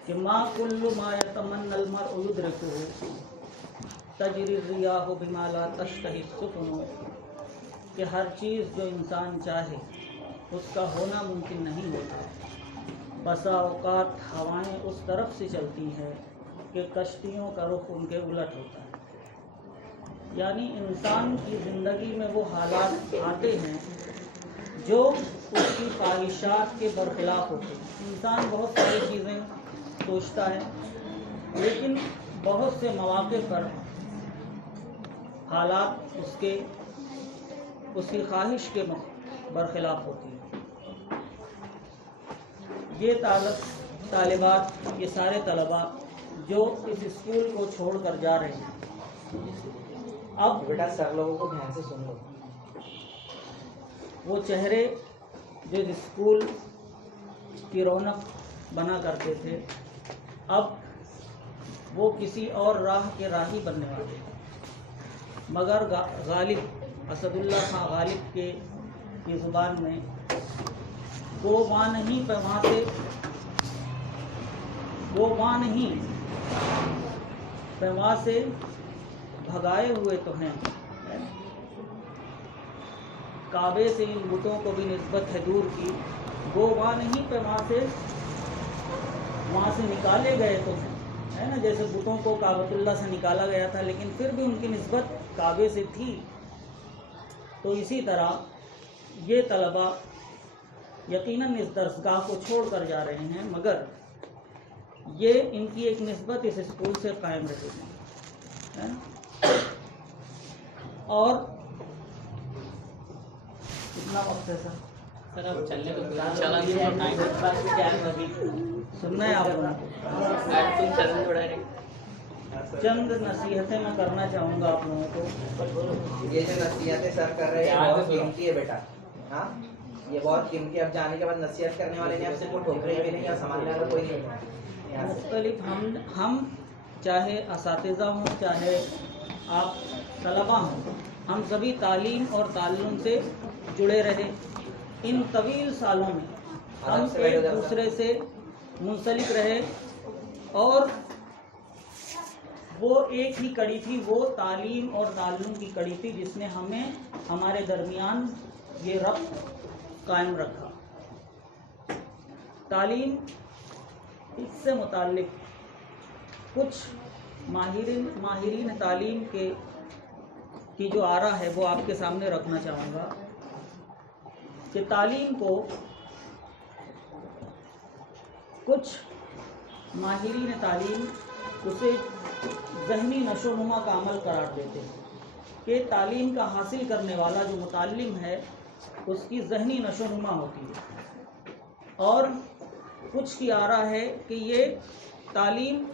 कि माँ कुल्लु मा यतमन्नल मर्उ युद्रिकुहु तजरी रियाहु बिमा ला तश्तही सुफ़ुनु, कि हर चीज़ जो इंसान चाहे उसका होना मुमकिन नहीं होता। बसा औक़ात हवाएं उस तरफ से चलती हैं कि कश्तियों का रुख उनके उलट होता है। यानी इंसान की ज़िंदगी में वो हालात आते हैं जो उसकी ख्वाहिशात के बरखिलाफ़ होते हैं। इंसान बहुत सारी चीज़ें सोचता है, लेकिन बहुत से मौक़े पर हालात उसकी ख्वाहिश के बरखिलाफ़ होती है। ये तालिबात, ये सारे तलबा जो इस स्कूल को छोड़कर जा रहे हैं, अब बेटा सब लोगों को ध्यान से सुन लो। वो चेहरे जो इस स्कूल की रौनक बना करते थे, अब वो किसी और राह के राही बनने वाले हैं। मगर गालिब असदुल्ला खां गालिब की ज़ुबान में वो वहाँ नहीं पे वहाँ से भगाए हुए तो हैं, काबे से इन बुतों को भी निस्बत है दूर की। वो वहाँ नहीं पे वहाँ से निकाले गए तो हैं, है ना। जैसे बुतों को काबतुल्लाह से निकाला गया था, लेकिन फिर भी उनकी निस्बत काबे से थी। तो इसी तरह ये तलबा यकीनन इस दरसगाह को छोड़ कर जा रहे हैं, मगर ये इनकी एक निस्बत इस स्कूल से कायम रहेगी, है ना। और कितना वक्त है सर? अब चलने को सुनना है आप लोगों को। चंद नसीहतें मैं करना चाहूँगा आप लोगों को। ये जो नसीहतें सर कर रहे हैं बहुत कीमती है बेटा। हाँ, ये बहुत कीमती, अब जाने के बाद नसीहत करने वाले नहीं, अब सिर्फ ठोकरे भी नहीं और संभालने वाला कोई नहीं है यहाँ से। मुख्तलिफ हम चाहे असातिज़ा हों, चाहे आप तलबा हों, हम सभी तालीम और ताल्लुम से जुड़े रहे। इन तवील सालों में हम एक दूसरे से मुंसलिक रहे और वो एक ही कड़ी थी, वो तालीम और ताल्लुम की कड़ी थी जिसने हमें हमारे दरमियान ये रब्त कायम रखा। तालीम, इससे मुताल्लिक कुछ माहिरीन तालीम की जो आरा है वो आपके सामने रखना चाहूँगा कि तालीम को कुछ माहिरीन तालीम उसे ज़हनी नशोनुमा का अमल करार देते हैं कि तालीम का हासिल करने वाला जो मुताल्लिम है उसकी ज़हनी नशोनुमा होती है, और कुछ की आरा है कि ये तालीम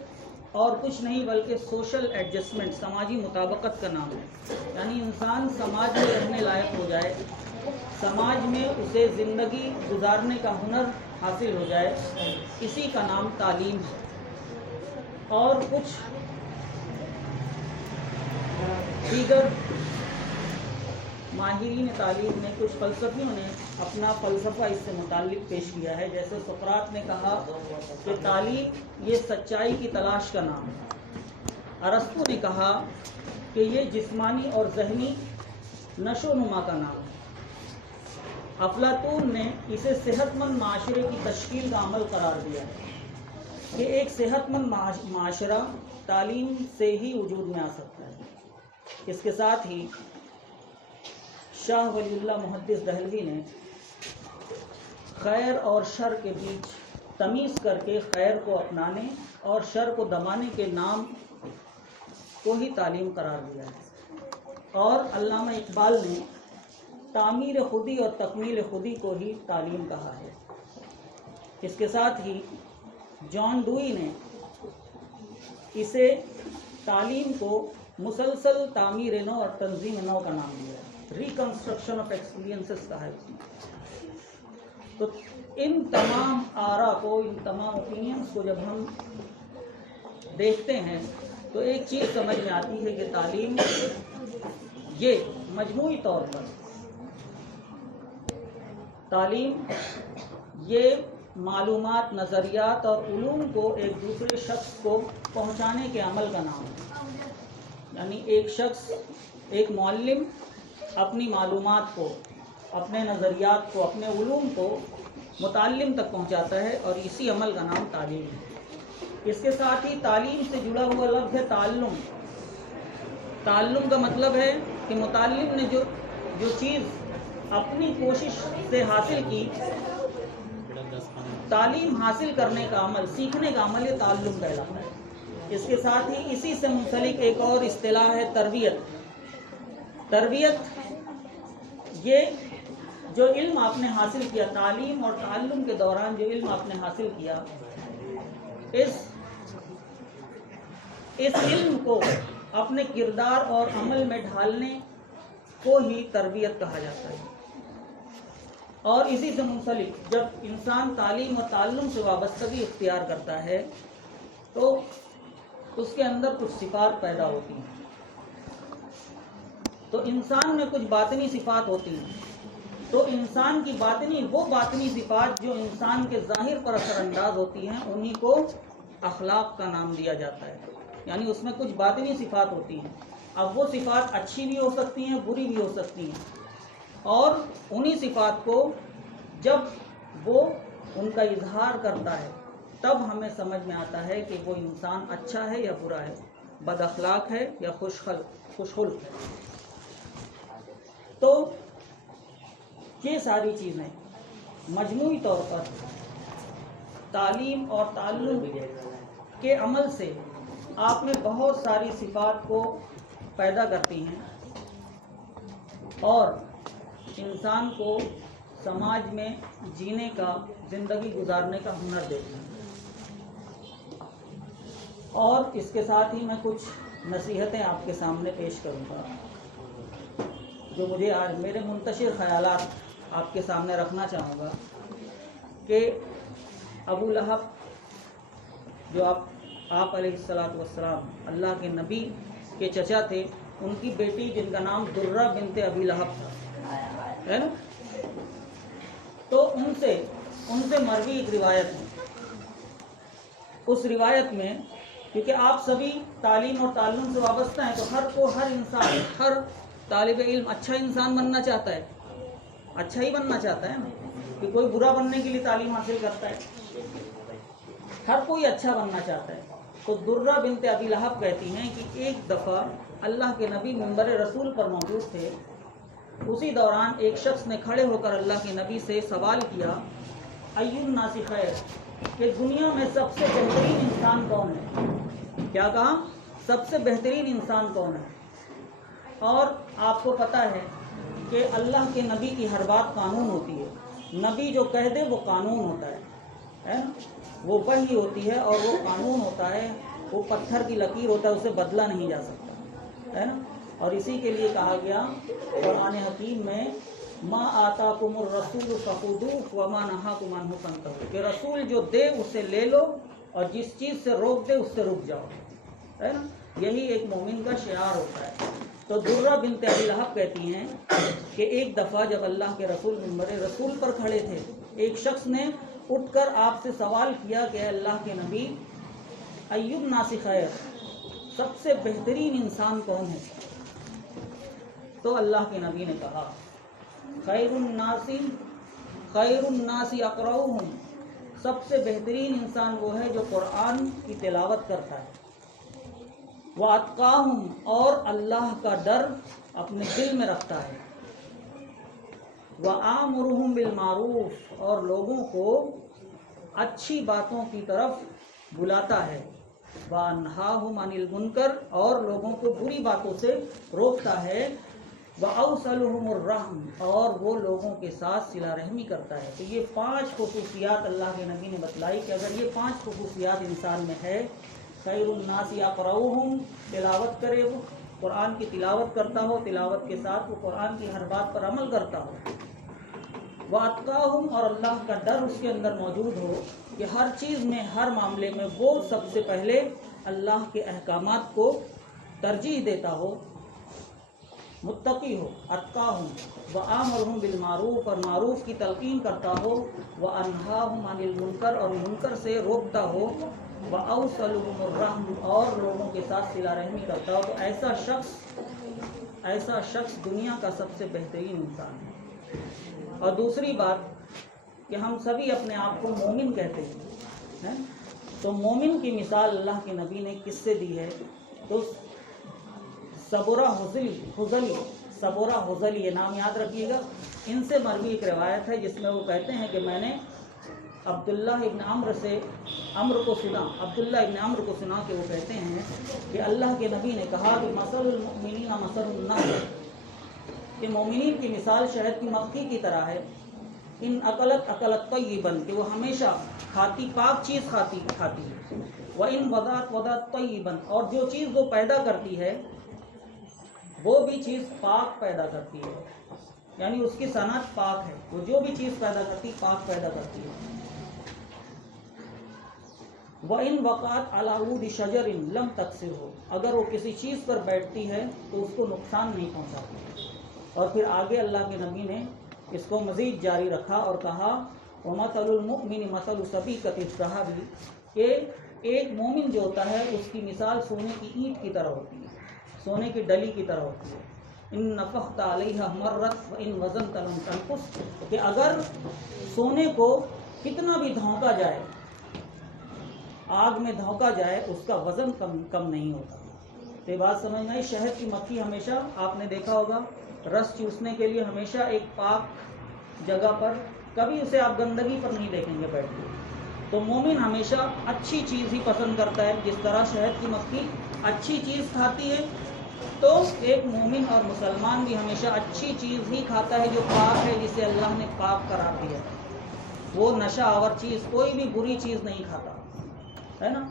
और कुछ नहीं बल्कि सोशल एडजस्टमेंट, समाजी मुताबकत का नाम है। यानी इंसान समाज में रहने लायक हो जाए, समाज में उसे ज़िंदगी गुजारने का हुनर हासिल हो जाए, इसी का नाम तालीम है। और कुछ दीगर माहिरीन तालीम ने, कुछ फ़लसफ़ियों ने अपना फ़लसफ़ा इससे मुताल्लिक़ पेश किया है। जैसे सुक़रात ने कहा कि तालीम ये सच्चाई की तलाश का नाम है। अरस्तु ने कहा कि ये जिस्मानी और ज़हनी नशोनुमा का नाम है। अफलातून ने इसे सेहतमंद माशरे की तश्कील का अमल करार दिया है कि एक सेहतमंद माशरा तालीम से ही वजूद में आ सकता है। इसके साथ ही शाह वलीउल्लाह मुहद्दिस दहलवी ने खैर और शर के बीच तमीज़ करके खैर को अपनाने और शर को दबाने के नाम को ही तालीम करार दिया है। और अल्लामा इकबाल ने तामीर खुदी और तकमील खुदी को ही तालीम कहा है। इसके साथ ही जॉन डुई ने इसे तालीम को मुसलसल तामीर नौ और तंजीम नौ का नाम दिया है। रिकंस्ट्रक्शन ऑफ एक्सपीरियंसेस का है उसमें। तो इन तमाम आरा को, इन तमाम ओपिनियंस को जब हम देखते हैं तो एक चीज़ समझ में आती है कि तालीम ये मजमूई तौर पर तालीम ये मालूमात, नज़रियात और उलूम को एक दूसरे शख्स को पहुंचाने के अमल का नाम है। यानी एक शख्स, एक मुअल्लिम अपनी मालूमात को, अपने नज़रियात को, अपने उलूम को मुताल्लिम तक पहुंचाता है और इसी अमल का नाम तालीम है। इसके साथ ही तालीम से जुड़ा हुआ लफ्ज़ है ताल्लुम। ताल्लुम का मतलब है कि मुताल्लिम ने जो चीज़ अपनी कोशिश से हासिल की, तालीम हासिल करने का अमल, सीखने का अमल, ये ताल्लुम कहलाता है। इसके साथ ही इसी से मुंसलिक एक और इस्तिलाह है तरबियत। तरबियत ये जो इल्म आपने हासिल किया, तालीम और ताल्लुम के दौरान जो इल्म आपने हासिल किया, इस इल्म को अपने किरदार और अमल में ढालने को ही तरबियत कहा जाता है। और इसी से मुंसलिक जब इंसान तालीम और ताल्लुम से वाबस्तगी इख्तियार करता है तो उसके अंदर कुछ सिफ़ात पैदा होती हैं। तो इंसान में कुछ बातिनी सिफ़ात होती हैं। तो इंसान की वो बातिनी सिफ़ात जो इंसान के ज़ाहिर पर असरअंदाज होती हैं, उन्हीं को अखलाक का नाम दिया जाता है। यानी उसमें कुछ बातिनी सिफ़ात होती हैं। अब वो सिफ़ात अच्छी भी हो सकती हैं, बुरी भी हो सकती हैं, और उन्हीं सिफ़ात को जब वो उनका इजहार करता है तब हमें समझ में आता है कि वो इंसान अच्छा है या बुरा है, बद अखलाक है या खुशखुल्क है। तो ये सारी चीज़ें मजमूई तौर पर तालीम और ताल्लुम के अमल से आप में बहुत सारी सिफ़ात को पैदा करती हैं और इंसान को समाज में जीने का, ज़िंदगी गुजारने का हुनर देती हैं। और इसके साथ ही मैं कुछ नसीहतें आपके सामने पेश करूंगा जो मुझे आज मेरे मुंतशिर ख़यालात आपके सामने रखना चाहूँगा कि अबू लहब जो आप अलैहिस्सलातु वस्सलाम अल्लाह के नबी के चचा थे, उनकी बेटी जिनका नाम दुर्रा बिनते अबी लहब था, है ना। तो उनसे मरवी एक रिवायत है। उस रिवायत में क्योंकि आप सभी तालीम और ताल्लुम से वाबस्ता हैं, तो हर इंसान, हर तालिब इल्म अच्छा इंसान बनना चाहता है, अच्छा ही बनना चाहता है ना, कि कोई बुरा बनने के लिए तालीम हासिल करता है, हर कोई अच्छा बनना चाहता है। तो दुर्रा बिनते अबी लहब कहती हैं कि एक दफ़ा अल्लाह के नबी मिंबर रसूल पर मौजूद थे। उसी दौरान एक शख्स ने खड़े होकर अल्लाह के नबी से सवाल किया, अय्युन नासी खैर, कि दुनिया में सबसे बेहतरीन इंसान कौन है। क्या कहा? सबसे बेहतरीन इंसान कौन है। और आपको पता है कि अल्लाह के नबी की हर बात कानून होती है। नबी जो कह दे वो कानून होता है ना, वो वही होती है और वो कानून होता है, वो पत्थर की लकीर होता है, उसे बदला नहीं जा सकता, है ना। और इसी के लिए कहा गया कुरान हकीम में, मा आताकुमुर रसूल फखुदूहु व मा नहाकुम अन्हु फंतहू, कि रसूल जो दे उसे ले लो और जिस चीज़ से रोक दे उससे रुक जाओ, है ना। यही एक मोमिन का शियार होता है। तो दुर्रा बिनते अबी लहब कहती हैं कि एक दफ़ा जब अल्लाह के रसूल मिंबर रसूल पर खड़े थे, एक शख्स ने उठकर आपसे सवाल किया कि अल्लाह के नबी, अय्युन नासी खैर, सबसे बेहतरीन इंसान कौन है। तो अल्लाह के नबी ने कहा, खैरुन नासी अक़रऊहुम, सबसे बेहतरीन इंसान वो है जो कुरान की तिलावत करता है, व अत्क़ाहुम, और अल्लाह का डर अपने दिल में रखता है, व आमुरुहुम बिल मारूफ, और लोगों को अच्छी बातों की तरफ बुलाता है, व अन्हाहुम अनिल मुनकर, और लोगों को बुरी बातों से रोकता है, व औसलुहुमुर रहम, और वो लोगों के साथ सिला रहमी करता है। तो ये 5 खुसूसियात अल्लाह के नबी ने बतलाई कि अगर ये 5 खुसूसियात इंसान में है, खैरुन नासी अक़रऊहुम, तिलावत करे, वो कुरान की तिलावत करता हो, तिलावत के साथ वो कुरान की हर बात पर अमल करता हो, व अत्क़ाहुम, और अल्लाह का डर उसके अंदर मौजूद हो कि हर चीज़ में, हर मामले में वो सबसे पहले अल्लाह के अहकामात को तरजीह देता हो, मुत्तकी हो, अत्क़ाहुम, व आमरुहुम बिल मारूफ, और मारूफ की तलकीन करता हो, व अन्हाहुम अनिल मुनकर, और मुनकर से रोकता हो, व औसलुहुमुर रहम, और लोगों के साथ सिला रहमी करता हो। तो ऐसा शख्स दुनिया का सबसे बेहतरीन इंसान है। और दूसरी बात कि हम सभी अपने आप को मोमिन कहते हैं, तो मोमिन की मिसाल अल्लाह के नबी ने किससे दी है। तो सबोरा हुज़ली, ये नाम याद रखिएगा। इनसे मरवी एक रिवायत है जिसमें वो कहते हैं कि मैंने अब्दुल्ला इब्न अम्र को सुना कि वो कहते हैं कि अल्लाह के नबी ने कहा कि मसलुल मुमिनीना मसलुन नहल, कि मोमिनीन की मिसाल शहद की मक्खी की तरह है। इन अकलत तय्यबन, कि वो हमेशा पाक चीज़ खाती है। व इन वदात तय्यबन, और जो चीज़ वो पैदा करती है वो भी चीज़ पाक पैदा करती है, यानी उसकी सनत पाक है। वो जो भी चीज़ पैदा करती पाक पैदा करती है। व इन वक़ात अला उद शजरिन लम तकसिर हो, अगर वो किसी चीज़ पर बैठती है तो उसको नुकसान नहीं पहुँचाती। और फिर आगे अल्लाह के नबी ने इसको मज़ीद जारी रखा और कहा, वमसलुल मुमिन मसलु सबीकति ज़हबी, कि एक मोमिन जो होता है उसकी मिसाल सोने की ईंट की तरह होती है, सोने की डली की तरह होती है। इन नफ़ख्ता अलैहा मर्रत व इन वज़न तलम तनकुस, कि अगर सोने को कितना भी धोंका जाए, आग में धोंका जाए, उसका वज़न कम नहीं होता। तो ये बात समझना है। शहद की मक्खी हमेशा, आपने देखा होगा, रस चूसने के लिए हमेशा एक पाक जगह पर, कभी उसे आप गंदगी पर नहीं देखेंगे बैठे। तो मोमिन हमेशा अच्छी चीज़ ही पसंद करता है। जिस तरह शहद की मक्खी अच्छी चीज़ खाती है, तो एक मोमिन और मुसलमान भी हमेशा अच्छी चीज़ ही खाता है जो पाक है, जिसे अल्लाह ने पाक करार दिया। वो नशा आवर चीज़, कोई भी बुरी चीज़ नहीं खाता, है ना।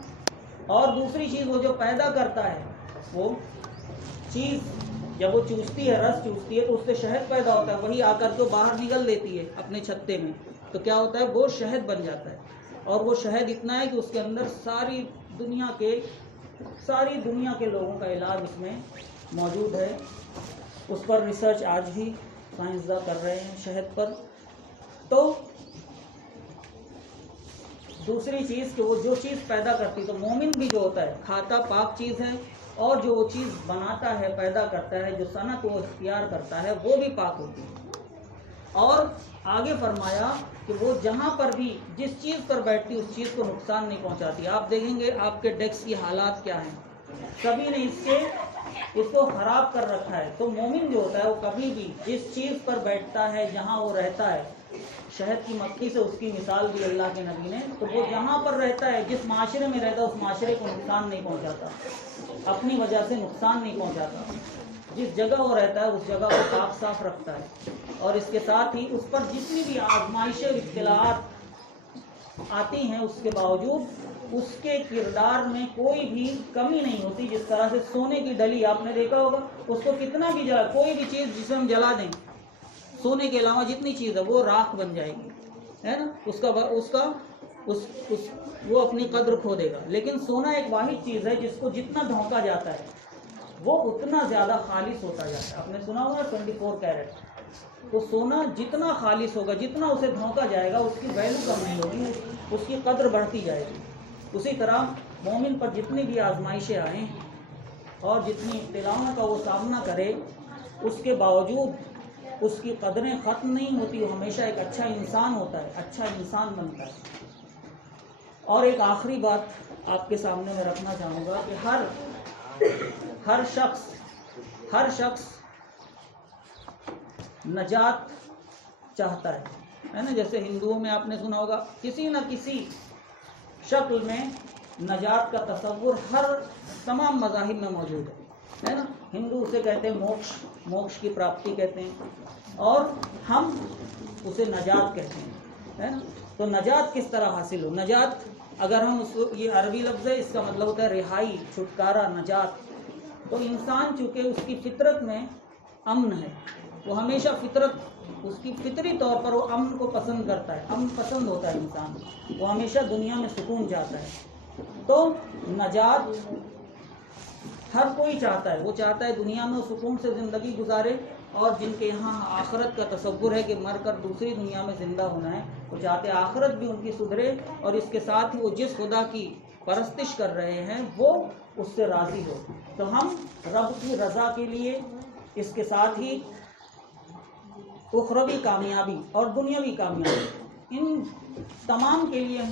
और दूसरी चीज़, वो जो पैदा करता है वो चीज़ जब वो चूसती है, रस चूसती है, तो उससे शहद पैदा होता है, वही आकर के बाहर निकल देती है अपने छत्ते में, तो क्या होता है, वो शहद बन जाता है। और वो शहद इतना है कि उसके अंदर सारी दुनिया के लोगों का इलाज उसमें मौजूद है। उस पर रिसर्च आज भी साइंसदान कर रहे हैं, शहद पर। तो दूसरी चीज़ कि वो जो चीज़ पैदा करती, तो मोमिन भी जो होता है खाता पाक चीज़ है, और जो वो चीज़ बनाता है, पैदा करता है, जो सनत वो इख्तियार करता है, वो भी पाक होती है। और आगे फरमाया कि वो जहाँ पर भी जिस चीज़ पर बैठती उस चीज़ को नुकसान नहीं पहुँचाती। आप देखेंगे आपके डेस्क की हालात क्या हैं, सभी ने इसको ख़राब कर रखा है। तो मोमिन जो होता है वो कभी भी जिस चीज़ पर बैठता है, जहाँ वो रहता है, शहद की मक्खी से उसकी मिसाल दी अल्लाह के नबी ने, तो वो जहाँ पर रहता है, जिस माशरे में रहता है, उस माशरे को नुकसान नहीं पहुँचाता, अपनी वजह से नुकसान नहीं पहुँचाता। जिस जगह वो रहता है उस जगह को साफ साफ रखता है, और इसके साथ ही उस पर जितनी भी आजमाइशें इब्तिलात आती हैं, उसके बावजूद उसके किरदार में कोई भी कमी नहीं होती। जिस तरह से सोने की डली आपने देखा होगा, उसको कितना भी जला, कोई भी चीज़ जिसे हम जला दें, सोने के अलावा जितनी चीज़ है वो राख बन जाएगी, है ना, वो अपनी कद्र खो देगा। लेकिन सोना एक वाहिद चीज़ है जिसको जितना धोखा जाता है वो उतना ज़्यादा खालिस होता जाता है। आपने सुना होगा 24 कैरेट, तो सोना जितना खालिस होगा, जितना उसे धोखा जाएगा, उसकी वैल्यू कम नहीं होगी, उसकी कद्र बढ़ती जाएगी। उसी तरह मोमिन पर जितनी भी आजमाइशें आएँ और जितनी इब्तिलाओं का वो सामना करे, उसके बावजूद उसकी कदरें ख़त्म नहीं होती, वो हमेशा एक अच्छा इंसान होता है, अच्छा इंसान बनता है। और एक आखिरी बात आपके सामने मैं रखना चाहूँगा कि हर शख्स नजात चाहता है ना। जैसे हिंदुओं में आपने सुना होगा किसी न किसी शक्ल में नजात का तसव्वुर हर तमाम मज़ाहिब में मौजूद है ना। हिंदू उसे कहते हैं मोक्ष की प्राप्ति कहते हैं, और हम उसे नजात कहते हैं, है ना। तो नजात किस तरह हासिल हो, नजात अगर हम उसको, ये अरबी लफ्ज़ है, इसका मतलब होता है रिहाई, छुटकारा, नजात। तो इंसान चूँकि उसकी फितरत में अमन है, वो हमेशा उसकी फितरी तौर पर वो अमन को पसंद करता है, अमन पसंद होता है इंसान, वो हमेशा दुनिया में सुकून चाहता है। तो नजात हर कोई चाहता है, वो चाहता है दुनिया में सुकून से ज़िंदगी गुजारे, और जिनके यहाँ आखिरत का तसव्वुर है कि मरकर दूसरी दुनिया में ज़िंदा होना है, वो चाहते हैं आखिरत भी उनकी सुधरे, और इसके साथ ही वो जिस खुदा की परस्तिश कर रहे हैं वो उससे राज़ी हो। तो हम रब की रज़ा के लिए, इसके साथ ही उखरवी कामयाबी और दुनियावी कामयाबी, इन तमाम के लिए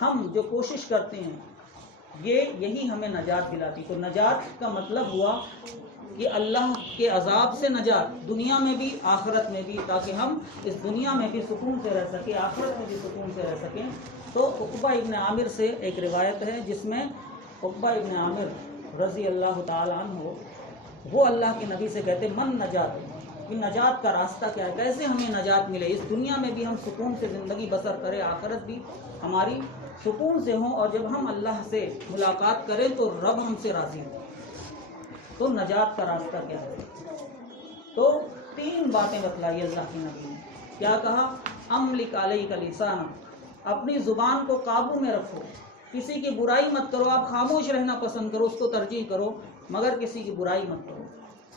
हम जो कोशिश करते हैं, यही हमें नजात दिलाती। तो नजात का मतलब हुआ कि अल्लाह के अजाब से नजात, दुनिया में भी आखिरत में भी, ताकि हम इस दुनिया में भी सुकून से रह सकें, आखिरत में भी सुकून से रह सकें। तो उक़बा इब्न आमिर से एक रिवायत है जिसमें उक़बा इब्न आमिर रज़ी अल्लाह ताला अन्हु वो अल्लाह के नबी से कहते, मन नजात, कि नजात का रास्ता क्या है, कैसे हमें नजात मिले, इस दुनिया में भी हम सुकून से ज़िंदगी बसर करें, आखिरत भी हमारी सुकून से हों, और जब हम अल्लाह से मुलाकात करें तो रब हमसे राज़ी हो। तो नजात का रास्ता क्या है? तो 3 बातें बतलाई अल्लाह के नबी ने। क्या कहा? अमलिक अलैका लिसान, अपनी ज़ुबान को काबू में रखो, किसी की बुराई मत करो, आप खामोश रहना पसंद करो, उसको तरजीह करो, मगर किसी की बुराई मत करो,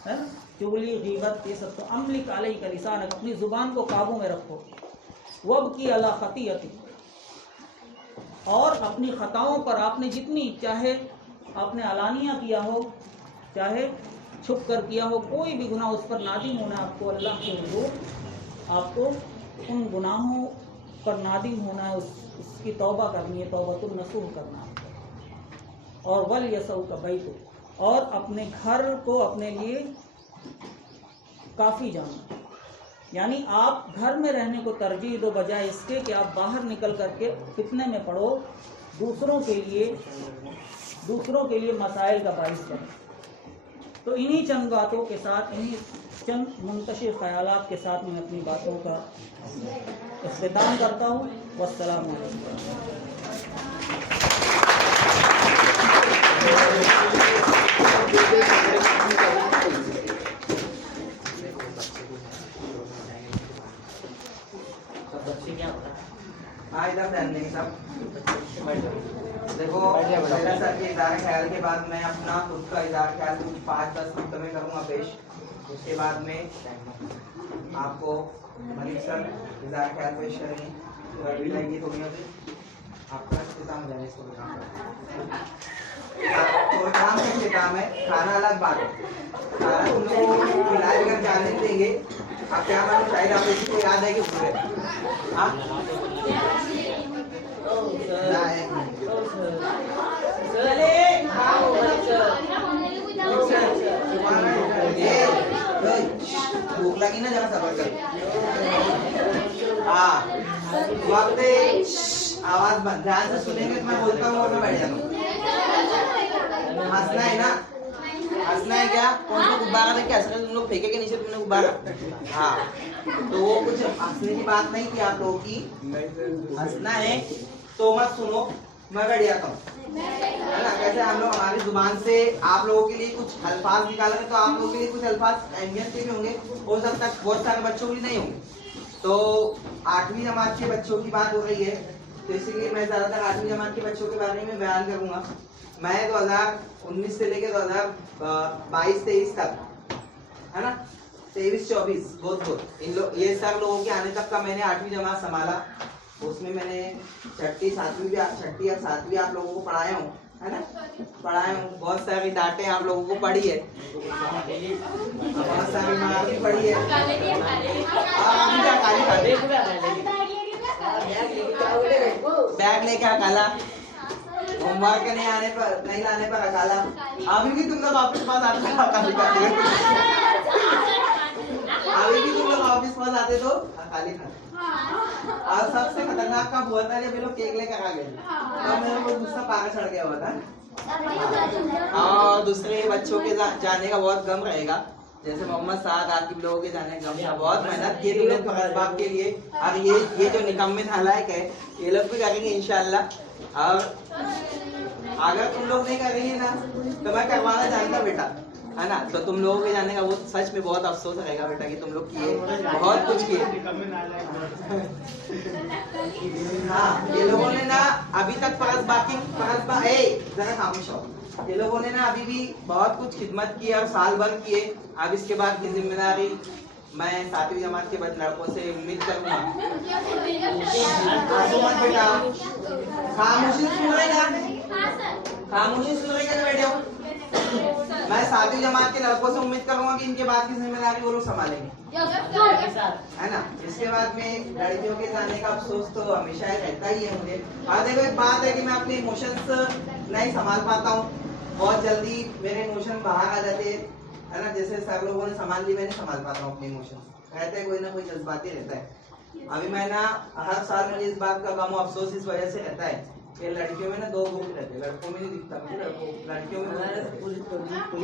है ना, चुगली गीबत ये सब। तो अमलिक अलैका लिसान, अपनी ज़ुबान को काबू में रखो। वब की अला खतियती, और अपनी ख़ताओं पर आपने जितनी, चाहे आपने अलानिया किया हो चाहे छुप कर किया हो, कोई भी गुनाह, उस पर नादिम होना आपको, अल्लाह के हुजूर आपको उन गुनाहों पर नादिम होना है, उसकी तौबा करनी है, तौबतुन नसूह करना है। और वल यसऊ का बैत, और अपने घर को अपने लिए काफ़ी जाना, यानी आप घर में रहने को तरजीह दो, बजाय इसके कि आप बाहर निकल करके फितने में पड़ो, दूसरों के लिए मसाइल का बाइस बनो। तो इन्हीं चंद बातों के साथ, इन्हीं चंद मुंतशिर ख्यालात के साथ मैं अपनी बातों का इख्तिताम करता हूँ। वस्सलामु अलैकुम। हाँ इधर ध्यान देंगे सब। देखो मेरे सर के इज़हार ख्याल के बाद मैं अपना खुद का इज़हार ख्याल कुछ 5-10 मिनट में करूँगा पेश। उसके बाद में आपको मलिक सर इज़हार ख्याल पेश करेंगे। तो अभी लगेगी थोड़ी होती आपका इख्तिताम हो जाएगा इसको प्रोग्राम का इख्तिताम है। खाना अलग बात है, खाना तुम लोग खिलाए बगैर जाने देंगे। आप क्या मालूम शायद आप किसी को याद है कि पूरे हाँ भूख लगी ना, जरा सबर करो। हाँ वक्त आवाज बंद, ध्यान से सुनेंगे तो मैं बोलता हूँ और मैं बैठ जाता हूँ। हंसना है ना, हंसना है क्या? कौन सा गुब्बारा लेके हंस रहे तुम लोग? फेंके के नीचे तुमने गुब्बारा? हाँ तो वो कुछ हंसने की बात नहीं थी आप लोगों की। हंसना है तो मत सुनो, मैं बैठ जाता हूँ, है ना। कैसे हम लोग हमारी जुबान से आप लोगों के लिए कुछ अल्फाज निकालेंगे तो आप लोगों के लिए कुछ अल्फाज अहमियत के भी होंगे, हो सकता है बहुत सारे बच्चों के लिए नहीं होंगे। तो 8वीं जमात के बच्चों की बात हो रही है, तो इसलिए मैं ज्यादातर 8वीं जमात के बच्चों के बारे में बयान करूंगा। मैं 2019 से लेकर 2022-23 तक, है ना, 23-24 बहुत इन लोग ये सब लोगों के आने तक का मैंने 8वीं जमात संभाला। उसमें मैंने 6ठी 7वीं आप लोगों को पढ़ाया हूँ, है ना, पढ़ाया हूँ। बहुत सारी डांटें आप लोगों को पढ़ी है, बहुत सारी मार भी पढ़ी है। बैग लेके काला, होमवर्क नहीं लाने पर अकाला। अभी भी तुम लोग ऑफिस पास आते हो, अभी भी तुम लोग ऑफिस पास आते तो अकाली खाते। और सबसे खतरनाक काम हुआ था जब ये लोग केक लेकर आ गए, तो मेरे को गुस्सा पारा चढ़ गया हुआ था। और दूसरे बच्चों के जाने का बहुत गम रहेगा, जैसे मोहम्मद साद आकिब लोगों के जाने का गम था। बहुत मेहनत की तुम लोग फरसबाग के लिए, और ये जो निकम्मे नालायक है ये लोग भी करेंगे इंशाल्लाह। और अगर तुम लोग नहीं करेंगे ना तो मैं करवाना जानता बेटा, है ना। तो तुम लोगों के जाने का वो सच में बहुत अफसोस रहेगा बेटा कि तुम लोग किए, बहुत कुछ किए। हाँ ये लोगों ने ना अभी तक जरा खामोश हो, ये लोगों ने ना अभी भी बहुत कुछ खिदमत की और साल भर किए। अब इसके बाद की जिम्मेदारी मैं 7वीं जमात के बाद लड़कों से उम्मीद करूंगा। बेटा खामोशी सुनेगा, खामोशी सुनेगा तो बैठे हो। मैं 7वीं जमात के लड़कों से उम्मीद करूंगा कि इनके बाद की जिम्मेदारी वो लोग संभालेंगे, है ना। इसके बाद में लड़कियों के जाने का अफसोस तो हमेशा रहता ही है मुझे। और देखो एक बात है कि मैं अपने इमोशंस नहीं संभाल पाता हूँ, बहुत जल्दी मेरे इमोशन बाहर आ जाते हैं, है ना। जैसे सर लोगों ने संभाल ली, मैं नहीं संभाल पाता हूँ अपने इमोशन। रहते हैं कोई ना कोई जज्बाती रहता है। अभी मैं ना हर साल मुझे इस बात का गम अफसोस इस वजह से रहता है कि लड़कियों में ना 2 ग्रुप रहते हैं, लड़कों में नहीं दिखता मुझे, लड़कियों में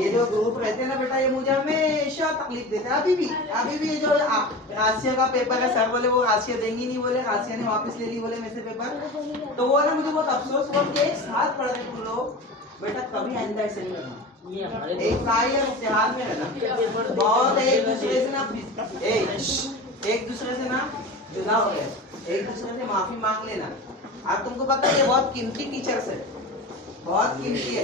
ये जो ग्रुप रहते हैं ना बेटा, ये मुझे हमेशा तकलीफ देते हैं। अभी भी ये जो राशिया का पेपर है, सर बोले वो राशिया देंगी नहीं, बोले राशिया ने वापस ले ली बोले मेरे से पेपर, तो वो ना मुझे बहुत अफसोस हुआ कि एक साथ पढ़ रहे तुम लोग, बेटा कभी आइंदा ऐसे नहीं करना, एक इत्तेहाद में रहना। बहुत एक दूसरे से ना जुदा हो गए, एक दूसरे से माफी मांग लेना। आप तुमको पता है ये बहुत कीमती टीचर्स है, बहुत कीमती है,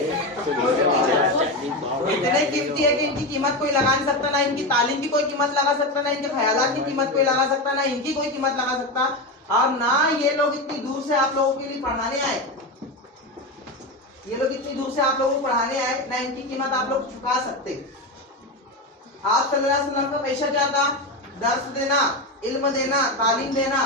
इतने कीमती है कि इनकी कीमत कोई लगा नहीं सकता, ना इनकी तालीम की कोई कीमत लगा सकता, ना इनके ख्यालात की कीमत कोई लगा सकता, ना इनकी कोई कीमत लगा सकता। और ना ये लोग इतनी दूर से आप लोगों के लिए पढ़ाने आए, ये लोग इतनी दूर से आप लोगों को पढ़ाने आए, ना इनकी कीमत आप लोग चुका सकते। आप सल्लल्लाहु अलैहि वसल्लम का पेशा क्या था? दर्स देना, इल्म देना, तालीम देना।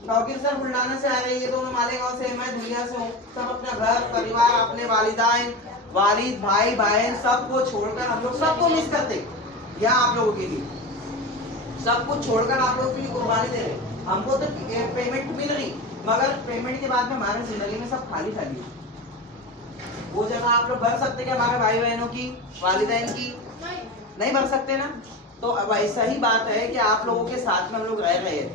शौकीर सर बुलढाना से आ रही है, दोनों मालेगांव से, मैं दुनिया से हूँ। सब अपना घर परिवार, अपने वालिदाइन वालिद भाई बहन सबको छोड़कर हम लोग सबको मिस करते यहाँ आप लोगों के लिए, सब कुछ छोड़कर आप लोगों के लिए कुर्बानी दे रहे। हमको तो पेमेंट मिल रही, मगर पेमेंट के बाद में हमारी जिंदगी में सब खाली खाली है। वो जगह आप लोग भर सकते क्या हमारे भाई बहनों की, वालिदैन की? नहीं भर सकते ना। तो अब ऐसा ही बात है कि आप लोगों के साथ में हम लोग रह रहे हैं,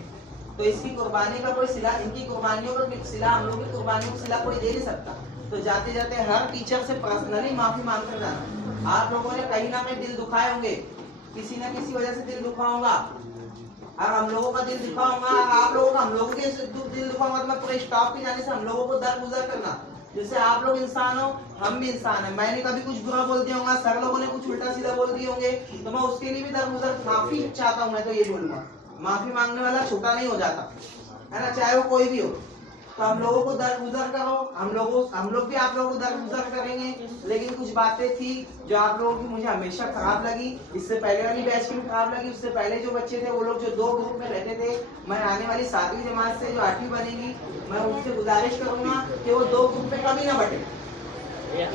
तो इसकी कुर्बानी का कोई सिला, इनकी कुर्बानियों का सिला, हम लोग की कुर्बानियों का सिला कोई दे नहीं सकता। तो जाते जाते हर टीचर से पर्सनली माफी मांग कर जाना। आप लोगों ने कहीं ना कहीं दिल दुखाए होंगे, किसी ना किसी वजह से दिल दुखा होगा, और हम लोगों का दिल दुखाऊंगा, आप लोगों का हम लोगों के दिल दुखाऊंगा, तो मैं पूरे स्टाफ के जाने से हम लोगों को दरगुजर करना। जैसे आप लोग इंसान हो, हम भी इंसान है। मैंने कभी कुछ बुरा बोल दिया होगा, सर लोगों ने कुछ उल्टा सीधा बोल दिए होंगे, तो मैं उसके लिए भी दरगुजर माफी चाहता हूँ। मैं तो ये बोलूंगा, माफी मांगने वाला छोटा नहीं हो जाता है ना, चाहे वो कोई भी हो। तो हम लोगों को दरगुजर करो, हम लोग भी आप लोगों को दरगुजर करेंगे। लेकिन कुछ बातें थी जो आप लोगों की मुझे हमेशा खराब लगी, इससे पहले वाली बैच की भी खराब लगी। उससे पहले जो बच्चे थे वो लोग जो 2 ग्रुप में रहते थे, मैं आने वाली 7वीं जमात से जो 8वीं बनेगी, मैं उनसे गुजारिश करूंगा कि वो 2 ग्रुप में कभी ना बटे,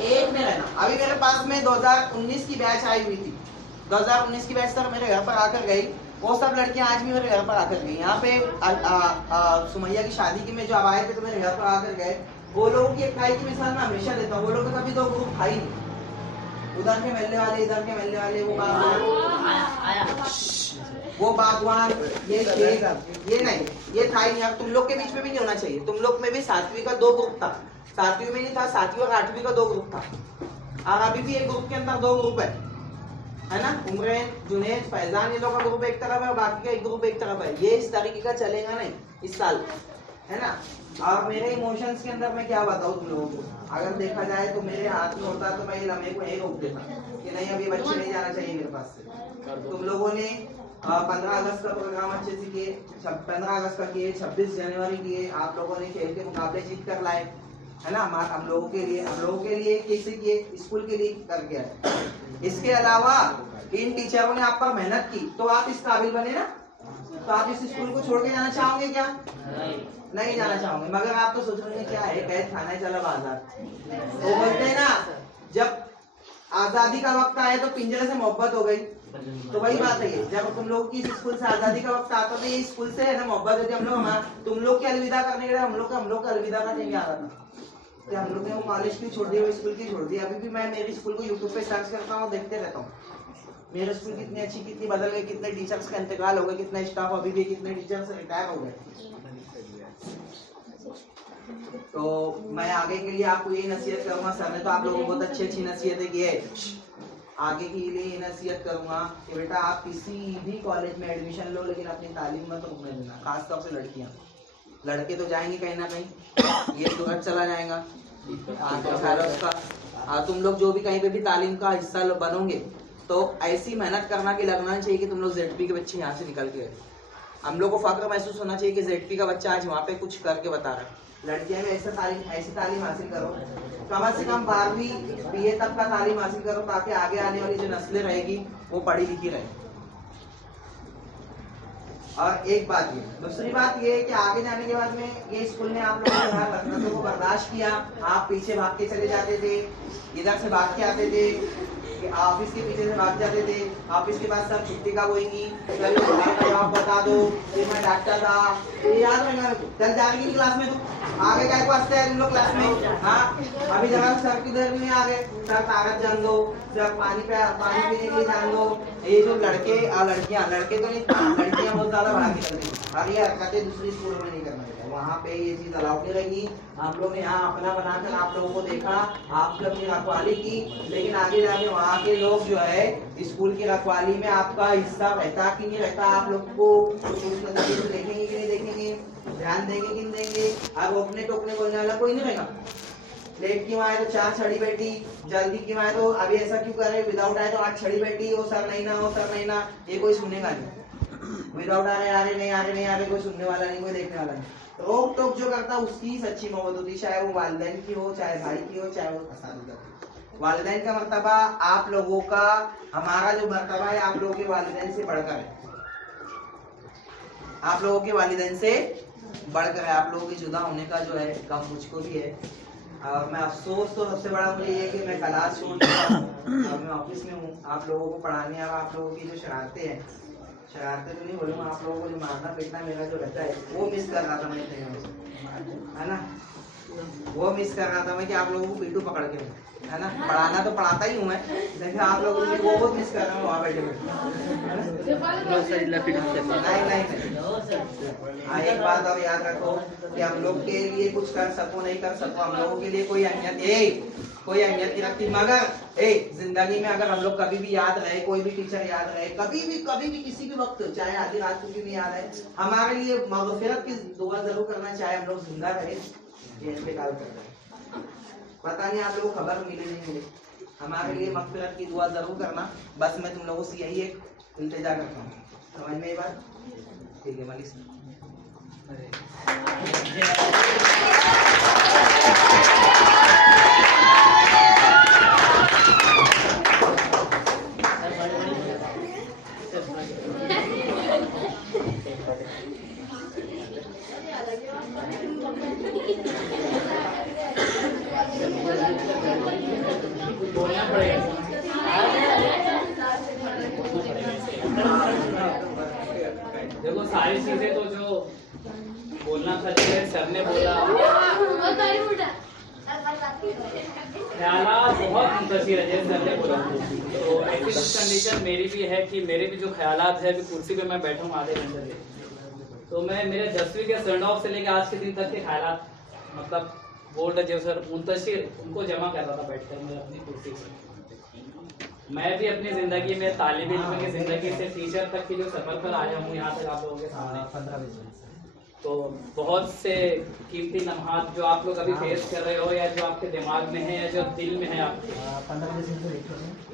एक में रहना। अभी मेरे पास में 2019 की बैच आई हुई थी, 2019 की बैच सर मेरे घर पर आकर गई। वो सब लड़कियां आज भी मेरे घर पर आकर गई। यहाँ पे सुमैया की शादी की में जो अब आए थे तो मेरे घर पर आकर गए। वो लोगों की एक खाई की मिसाल मैं हमेशा देता हूँ। वो लोग कभी 2 ग्रुप खाई नहीं, उधर के मिलने वाले, इधर के मिलने वाले, वो बागवान, ये नहीं, ये था ही नहीं। अब तुम लोग के बीच में भी नहीं होना चाहिए। तुम लोग में भी 7वीं का 2 ग्रुप था, 7वीं में नहीं था, 7वीं और 8वीं का 2 ग्रुप था। और अभी भी एक ग्रुप के अंदर 2 ग्रुप है ना, उमरेन, जुनेद, फैजान, ये लोग का ग्रुप एक तरफ है और बाकी का एक ग्रुप एक तरफ है। ये इस तरीके का चलेगा नहीं इस साल, है ना। और मेरे इमोशंस के अंदर मैं क्या बताऊं तुम लोगों को, अगर देखा जाए तो मेरे हाथ में होता तो मैं ये लम्हे को यही रोक देता कि नहीं, अब ये बच्चे नहीं जाना चाहिए मेरे पास से। तुम लोगों ने 15 अगस्त का प्रोग्राम अच्छे से किए, 15 अगस्त का किए, 26 जनवरी किए, आप लोगों ने खेल के मुकाबले जीत कर लाए, है ना। हम लोगों के लिए कैसे किए, स्कूल के लिए करके आए। इसके अलावा इन टीचरों ने आप पर मेहनत की तो आप इस काबिल बने ना, तो आप इस स्कूल को छोड़ के जाना चाहोगे क्या? नहीं जाना चाहोगे। मगर आप तो सोच रहे हैं क्या है, कैद खाना है, चलो आजाद। वो बोलते हैं ना, जब आजादी का वक्त आया तो पिंजरे से मोहब्बत हो गई। तो वही बात है, जब तुम लोग की स्कूल से आजादी का वक्त आता तो ये स्कूल से है ना मोहब्बत होती। हम लोग तुम लोग के अलविदा करने के लिए हम लोग का अलविदा का टाइम आ रहा था। हम लोग ने वो कॉलेज की छोड़ दी, वो स्कूल की छोड़ दी। अभी भी मैं मेरी स्कूल को यूट्यूब पे सर्च करता हूँ, देखते रहता हूँ मेरे स्कूल कितनी अच्छी, कितनी बदल गई, कितने टीचर्स का इंतकाल हो गया, कितने स्टाफ अभी भी, कितने टीचर्स रिटायर हो गए। तो मैं आगे के लिए आपको ये नसीहत करूंगा, सर ने तो आप लोगों को बहुत अच्छी नसीहतें की है, आगे के लिए ये नसीहत करूंगा कि बेटा आप किसी भी कॉलेज में एडमिशन लो, लेकिन अपनी तालीम में तो रुकने देना। खासतौर से लड़कियां, लड़के तो जाएंगे कहीं ना कहीं, ये सूरज चला जाएगा उसका। तुम लोग जो भी कहीं पे भी तालीम का हिस्सा बनोगे तो ऐसी मेहनत करना कि लगना चाहिए कि तुम लोग ZP के बच्चे यहाँ से निकल के गए। हम लोग को फक्र महसूस होना चाहिए कि ZP का बच्चा आज वहाँ पे कुछ करके बता रहा है। लड़कियां भी ऐसी तालीम हासिल करो, कम से कम 12वीं BA तक का तालीम हासिल करो, ताकि आगे आने वाली जो नस्लें रहेगी वो पढ़ी लिखी रहे। और एक बात ये, दूसरी बात ये है कि आगे जाने के बाद में ये स्कूल ने आप लोगों के हरकतों को बर्दाश्त किया। आप पीछे भाग के चले जाते थे, इधर से भाग के आते थे, ऑफिस के पीछे से भाग जाते थे। ऑफिस के बाद सर छुट्टी का बोएंगी, जवाब बता दो, फिर मैं डांटता था। ये याद रहेगा, चल जाएगी क्लास में तू आगे क्या को हंसते हैं लोग क्लास में। हाँ, अभी जगह सर की दर में आ गए, सर कागज जान दो, सर पानी पीने के लिए जान दो। ये जो लड़के लड़कियां, लड़के तो नहीं, लड़कियां बहुत ज्यादा बाहर निकलती हैं और ये हरकतें दूसरी स्कूलों में नहीं करना चाहिए। वहाँ पे ये चीज अलाउड नहीं रहेगी। आप लोग ने यहाँ अपना बनाकर आप लोगों को देखा, आपने अपनी रखवाली की, लेकिन आगे जाके वहाँ के लोग जो है स्कूल की रखवाली में आपका हिस्सा रहता कि नहीं रहता, आप लोग को देखेंगे कि नहीं देखेंगे, ध्यान देंगे कि नहीं देंगे। अब रोकने टोकने बोलने वाला कोई नहीं रहेगा। लेट की आए तो 4 छड़ी बैठी, जल्दी की आए तो अभी ऐसा क्यों कर रहे, विदाउट आए तो 8 छड़ी बैठी, वो सर नहीं ना, वो सर नहीं ना, ये कोई सुनेगा नहीं। विदाउट आ रहे नहीं आ रहे कोई सुनने वाला नहीं, कोई देखने वाला नहीं। रोक टोक जो करता उसकी सच्ची मोहब्बत होती, चाहे वो वालिदैन की हो, चाहे भाई की हो, चाहे वो असातिज़ा की। वालिदैन का मर्तबा आप लोगों का, हमारा जो मर्तबा है आप लोगों के वालिदैन से बढ़कर है, आप लोगों के वालिदैन से बढ़कर है। आप लोगों के जुदा होने का जो है गम मुझको भी है। और मैं अफसोस तो सबसे बड़ा मुझे ये है कि मैं क्लास छोड़ चुका हूँ और मैं ऑफिस में हूँ आप लोगों को पढ़ाने। और आप लोगों की जो शरारतें हैं, शरारतें तो नहीं बोलूँगा, आप लोगों को जो मारना पीटना मेरा जो रहता है वो मिस कर रहा था मैं इतने दिनों से, है ना। वो मिस कर रहा था मैं कि आप लोगों को पीटू पकड़ के, है ना। पढ़ाना तो पढ़ाता ही हूँ मैं, लेकिन आप लोगों को वो बहुत मिस कर रहा हूँ वहाँ बैठे बैठे। एक बात और याद रखो कि हम लोग के लिए कुछ कर सको नहीं कर सको, हम लोगों के लिए कोई अहमियत कोई अहमियत नहीं रखती, मगर जिंदगी में अगर हम लोग कभी भी याद रहे, कोई भी टीचर याद रहे, कभी भी किसी भी वक्त, चाहे आधी रात को भी याद है, हमारे लिए मगफिरत की दुआ जरूर करना, चाहे हम लोग जिंदा रहे या इंतकाल कर रहे। पता नहीं आप लोगों को खबर मिले नहीं मिले, हमारे लिए मगफिरत की दुआ जरूर करना। बस मैं तुम लोगों से यही एक इल्तिजा करता हूँ, समझ में ये बात? ठीक है मलिक। देखो सारी चीजें तो जो बोलना था, जैसे सर ने बोला, ख्यालात बहुत मुंतशिर है, जैसे सर ने बोला। तो ऐसी कुछ कंडीशन मेरी भी है कि मेरे भी जो ख्यालात है, कुर्सी पे मैं बैठा हूँ आधे घंटे से, तो मैं मेरे 10वीं के सेंड ऑफ से लेकर आज के दिन तक के ख्यालात, मतलब बोर्ड जो सर मुंतशिर, उनको जमा कर रहा था बैठकर मैं अपनी कुर्सी पर। मैं भी अपनी जिंदगी में तालिब इल्म की जिंदगी से टीचर तक की जो सफर पर आया हूँ यहाँ तक आप लोगों के सामने, 15-20 तो बहुत से कीमती लम्हात जो आप लोग अभी फेस कर रहे हो, या जो आपके दिमाग में है, या जो दिल में है आपके,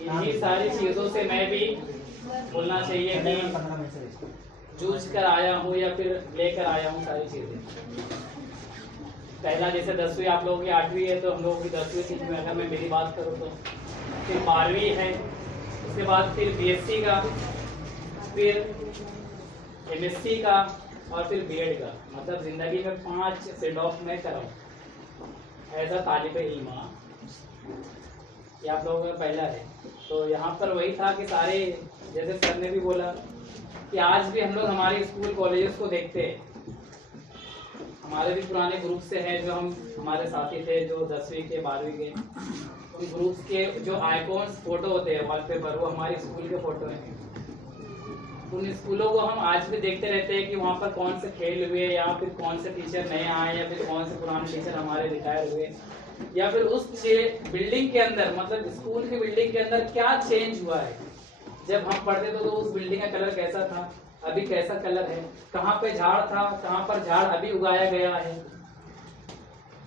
इन्हीं सारी चीजों से मैं भी बोलना चाहिए कि जूझ कर आया हूँ या फिर लेकर आया हूँ सारी चीजें। पहला जैसे 10वीं आप लोगों की 8वीं है, तो हम लोगों की 10वीं में अगर मैं मेरी बात करूँ तो फिर 12वीं है, उसके बाद फिर BSc का, फिर MSc का, और फिर B.Ed का। मतलब जिंदगी में 5 सेंड ऑफ में कराऊँ एज अ तालिब इल्म। ये आप लोगों का पहला है। तो यहाँ पर वही था कि सारे, जैसे सर ने भी बोला कि आज भी हम लोग हमारे स्कूल कॉलेजेस को देखते हैं, हमारे भी पुराने ग्रुप से हैं जो हमारे साथी थे जो 10वीं के 12वीं के, उन ग्रुप्स के जो आइकॉन्स फोटो होते हैं वॉलपेपर, वो हमारे स्कूल के फोटो हैं। उन स्कूलों को हम आज भी देखते रहते हैं कि वहाँ पर कौन से खेल हुए, या फिर कौन से टीचर नए आए, या फिर कौन से पुराने टीचर हमारे रिटायर हुए, या फिर उस बिल्डिंग के अंदर, मतलब स्कूल की बिल्डिंग के अंदर क्या चेंज हुआ है। जब हम पढ़ते थे तो उस बिल्डिंग का कलर कैसा था, अभी कैसा कलर है, कहाँ पे झाड़ था, कहाँ पर झाड़ अभी उगाया गया है,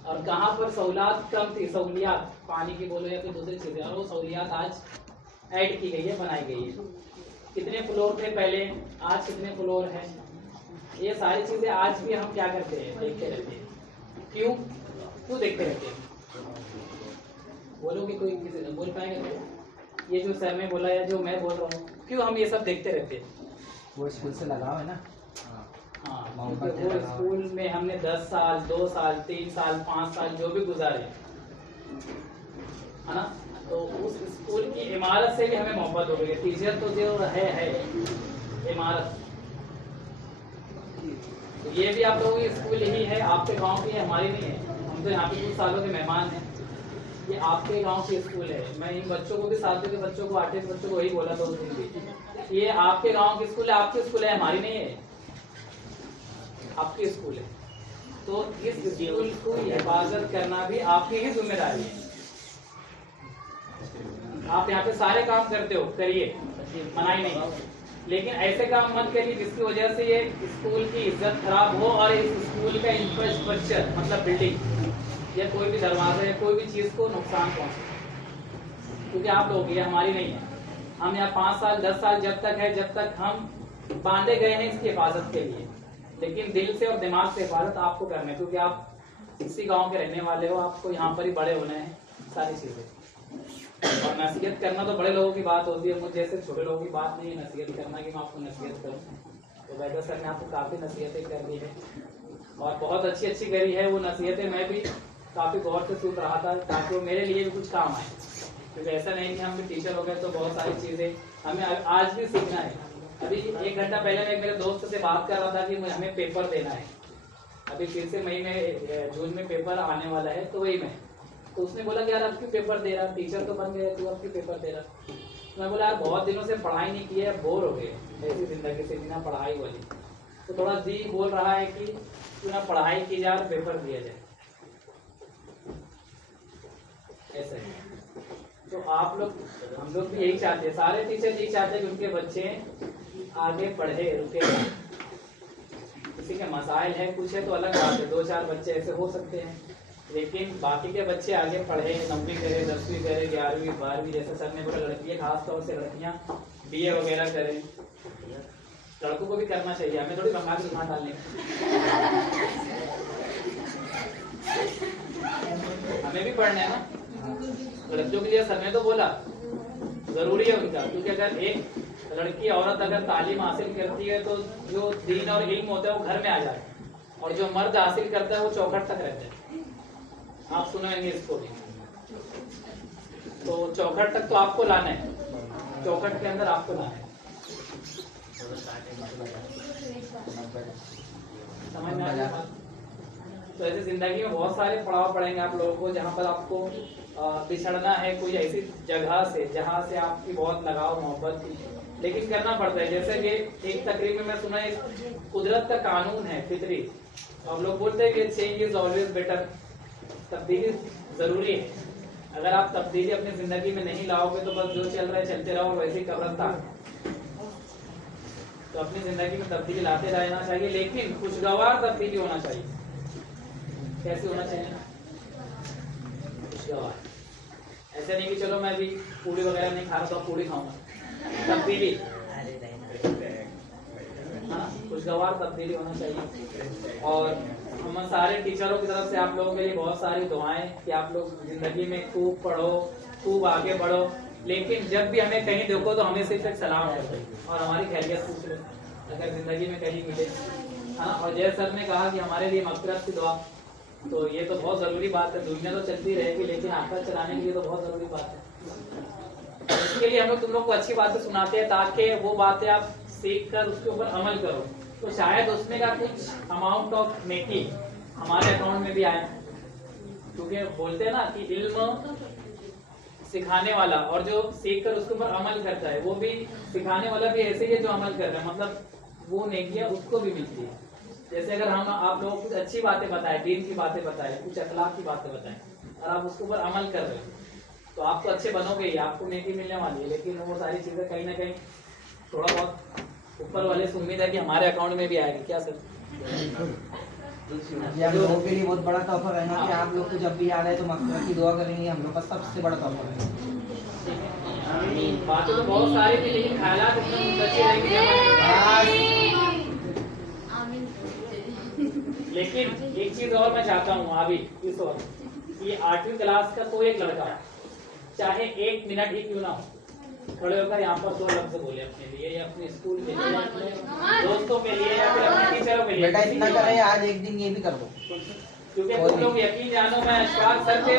और कहाँ पर सहूलियत कम थी, सहूलियत पानी की बोलो या फिर दूसरी चीजें, और वो सहूलियत आज ऐड की गई है, बनाई गई है। कितने फ्लोर थे पहले, आज कितने फ्लोर है, ये सारी चीजें आज भी हम क्या करते हैं, देखते रहते हैं। क्यों देखते रहते हैं? बोलोगे कोई बोल पाएगा? ये जो सर ने बोला या जो मैं बोल रहा हूँ, क्यों हम ये सब देखते रहते हैं? वो स्कूल से लगाव है ना। हाँ, वो स्कूल में हमने 10 साल, 2 साल, 3 साल, 5 साल जो भी गुजारे है ना, तो उस स्कूल की इमारत से भी हमें मोहब्बत हो गई है। टीचर तो जो है इमारत, तो ये भी आप लोगों की स्कूल ही है, आपके गांव की है, हमारी नहीं है। हम तो यहाँ पे कुछ सालों के मेहमान हैं। ये आपके गांव की स्कूल है। मैं इन बच्चों को भी, 7वीं के बच्चों को, 8वीं के बच्चों को वही बोला था उस दिन भी, ये आपके गांव की स्कूल है, आपकी स्कूल है, हमारी नहीं है, आपकी स्कूल है। तो इस स्कूल को हिफाजत करना भी आपकी ही जिम्मेदारी है। आप यहाँ पे सारे काम करते हो, करिए, मनाही नहीं, लेकिन ऐसे काम मत करिए जिसकी वजह से ये स्कूल की इज्जत खराब हो और इस स्कूल का इंफ्रास्ट्रक्चर, मतलब बिल्डिंग या कोई भी दरवाजा या कोई भी चीज को नुकसान पहुंचे। क्योंकि आप लोग, ये हमारी नहीं है। हम यहाँ 5 साल 10 साल जब तक है, जब तक हम बांधे गए हैं इसकी हिफाजत के लिए, लेकिन दिल से और दिमाग से हिफाजत आपको करना है, क्योंकि आप इसी गांव के रहने वाले हो, आपको यहाँ पर ही बड़े होना है सारी चीजें। और नसीहत करना तो बड़े लोगों की बात होती है, मुझे जैसे छोटे लोगों की बात नहीं है नसीहत करना कि मैं आपको नसीहत करूँ। तो वैदा सर ने आपको काफ़ी नसीहतें कर दी है और बहुत अच्छी अच्छी करी है। वो नसीहतें मैं भी काफ़ी गौर से सुन रहा था ताकि वो मेरे लिए भी कुछ काम आए, क्योंकि ऐसा नहीं कि हम भी टीचर हो गए तो बहुत सारी चीज़ें हमें आज भी सीखना है। अभी 1 घंटा पहले मैं मेरे दोस्त से बात कर रहा था कि हमें पेपर देना है, अभी फिर से मई में जून में पेपर आने वाला है, तो वही मैं, तो उसने बोला कि यार अब क्यों पेपर दे रहा, टीचर तो बन गया तू अब क्यों पेपर दे रहा। मैं बोला यार बहुत दिनों से पढ़ाई नहीं की है, बोर हो गए ऐसी जिंदगी से बिना पढ़ाई वाली। तो थोड़ा जी बोल रहा है कि क्यों ना पढ़ाई की जाए और पेपर दिया जाए, ऐसा है। तो आप लोग, हम लोग भी यही चाहते हैं, सारे टीचर यही चाहते हैं कि उनके बच्चे आगे पढ़े, रुके। किसी के मसाइल है कुछ है तो अलग बात है, 2-4 बच्चे ऐसे हो सकते हैं, लेकिन बाकी के बच्चे आगे पढ़े, 9वीं करे, 10वीं करे, 11वीं 12वीं, जैसे सर ने बोला लड़कियाँ खासतौर से लड़कियाँ BA वगैरह करें। लड़कों को भी करना चाहिए, हमें थोड़ी बंगाल की खाना डालने, हमें भी पढ़ना है ना। लड़कियों के लिए सर ने तो बोला जरूरी है उनका, क्योंकि अगर एक लड़की औरत अगर तालीम हासिल करती है तो जो दीन और इल्म होता है वो घर में आ जाता है, और जो मर्द हासिल करता है वो चौखट तक रहता है। आप सुनेंगे इसको भी, तो चौखट तक तो आपको लाना है, चौखट के अंदर आपको लाना है। समझ में आ गया? तो ऐसे जिंदगी में बहुत सारे पड़ाव पड़ेंगे आप लोगों को, जहाँ पर आपको बिछड़ना है कोई ऐसी जगह से जहाँ से आपकी बहुत लगाव मोहब्बत थी, लेकिन करना पड़ता है। जैसे कि एक तकरीब में मैं सुना, एक कुदरत का कानून है फितरी, हम लोग बोलते हैं कि चेंज इज ऑलवेज बेटर, तब्दीली जरूरी है। अगर आप तब्दीली अपनी जिंदगी में नहीं लाओगे तो बस जो चल रहा है चलते रहो, वैसे ही कब्रिस्तान। तो अपनी जिंदगी में तब्दीली लाते रहना चाहिए, लेकिन खुशगवार तब्दीली होना चाहिए। कैसे होना चाहिए? खुशगवार। ऐसे नहीं कि चलो मैं अभी पूड़ी वगैरह नहीं खा रहा तो पूड़ी खाऊंगा, तब्दीली, खुशगवार तब्दीली होना चाहिए। और हम सारे टीचरों की तरफ से आप लोगों के लिए बहुत सारी दुआएं कि आप लोग जिंदगी में खूब पढ़ो, खूब आगे बढ़ो, लेकिन जब भी हमें कहीं देखो तो हमें सिर्फ एक सलाम कर दो और हमारी खैरियत पूछ लो अगर जिंदगी में कहीं मिले। हाँ, और जय सर ने कहा कि हमारे लिए मग़फ़िरत की दुआ, तो ये तो बहुत जरूरी बात है। दुनिया तो चलती रहेगी, लेकिन आखिरत चलाने के लिए तो बहुत जरूरी बात है। इसके लिए हम लोग तुम लोग को अच्छी बातें सुनाते हैं ताकि वो बातें आप सीख कर उसके ऊपर अमल करो, तो शायद उसमें का कुछ अमाउंट ऑफ नेकी हमारे अकाउंट में भी आए। क्योंकि बोलते हैं ना कि इल्म सिखाने वाला और जो सीख कर उसके ऊपर अमल करता है, वो भी सिखाने वाला भी ऐसे ही है जो अमल कर रहा है, मतलब वो नेकियां उसको भी मिलती है। जैसे अगर हम आप लोगों को कुछ अच्छी बातें बताएं, दीन की बातें बताएं, कुछ अखलाक की बातें बताएं और आप उसके ऊपर अमल कर रहे हो तो आप तो अच्छे बनोगे ही, आपको नेकी मिलने वाली है। लेकिन वो सारी चीजें कहीं ना कहीं थोड़ा बहुत ऊपर वाले से उम्मीद है कि हमारे अकाउंट में भी आएगी। क्या सर? ये हम लोगों के लिए बहुत बड़ा तोहफा है ना कि आप लोग को जब भी याद आए तो मग़फ़िरत की दुआ करेंगे, हम लोग का सबसे बड़ा तोहफा है। बातें तो बहुत सारी थी, लेकिन ख्यालात इतने बचे रहेंगे। लेकिन एक चीज और मैं चाहता हूँ अभी इस वक्त, ये 8वीं क्लास का कोई एक लड़का चाहे 1 मिनट ही क्यों ना हो, खड़े होकर यहाँ पर 2 लफ्ज बोले अपने लिए या अपने स्कूल के लिए, अपने दोस्तों के लिए या फिर अपने टीचरों के लिए। बेटा इतना करे, आज एक दिन ये भी कर दो, क्योंकि तुम लोग यकीन जानो मैं अशफाक सर पे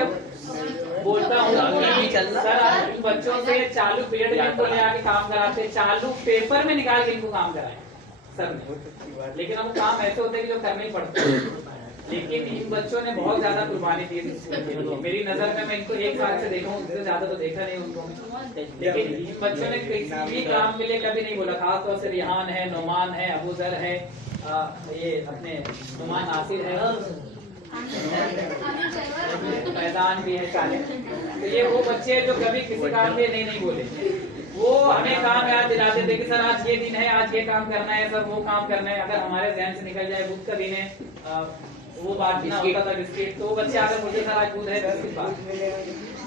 बोलता हूँ सर इन बच्चों से चालू पीरियड में इनको ले आके काम कराते, चालू पेपर में निकाल के इनको काम कराए सर ने। लेकिन अब काम ऐसे होते हैं कि जो करने ही पड़ते हैं। लेकिन इन बच्चों ने बहुत ज्यादा कुर्बानी दी थी मेरी नजर में। मैं इनको 1 साल से देखा हूँ, उससे ज्यादा तो देखा नहीं उनको, लेकिन इन बच्चों ने किसी भी काम के लिए कभी नहीं बोला। खासतौर से रिहान है, नुमान है, अबू जर है, ये अपने नुमान नासिर है, मैदान भी है साले। तो ये वो बच्चे जो कभी किसी काम के नहीं बोले, वो हमें काम याद दिलाते थे कि सर आज ये दिन है, आज ये काम करना है, सर वो काम करना है। अगर हमारे ध्यान से निकल जाए बुध का दिन है, वो बांटना होता था बिस्किट, तो वो बच्चे आकर मुझे सर आज बुध है बिस्किट बांट।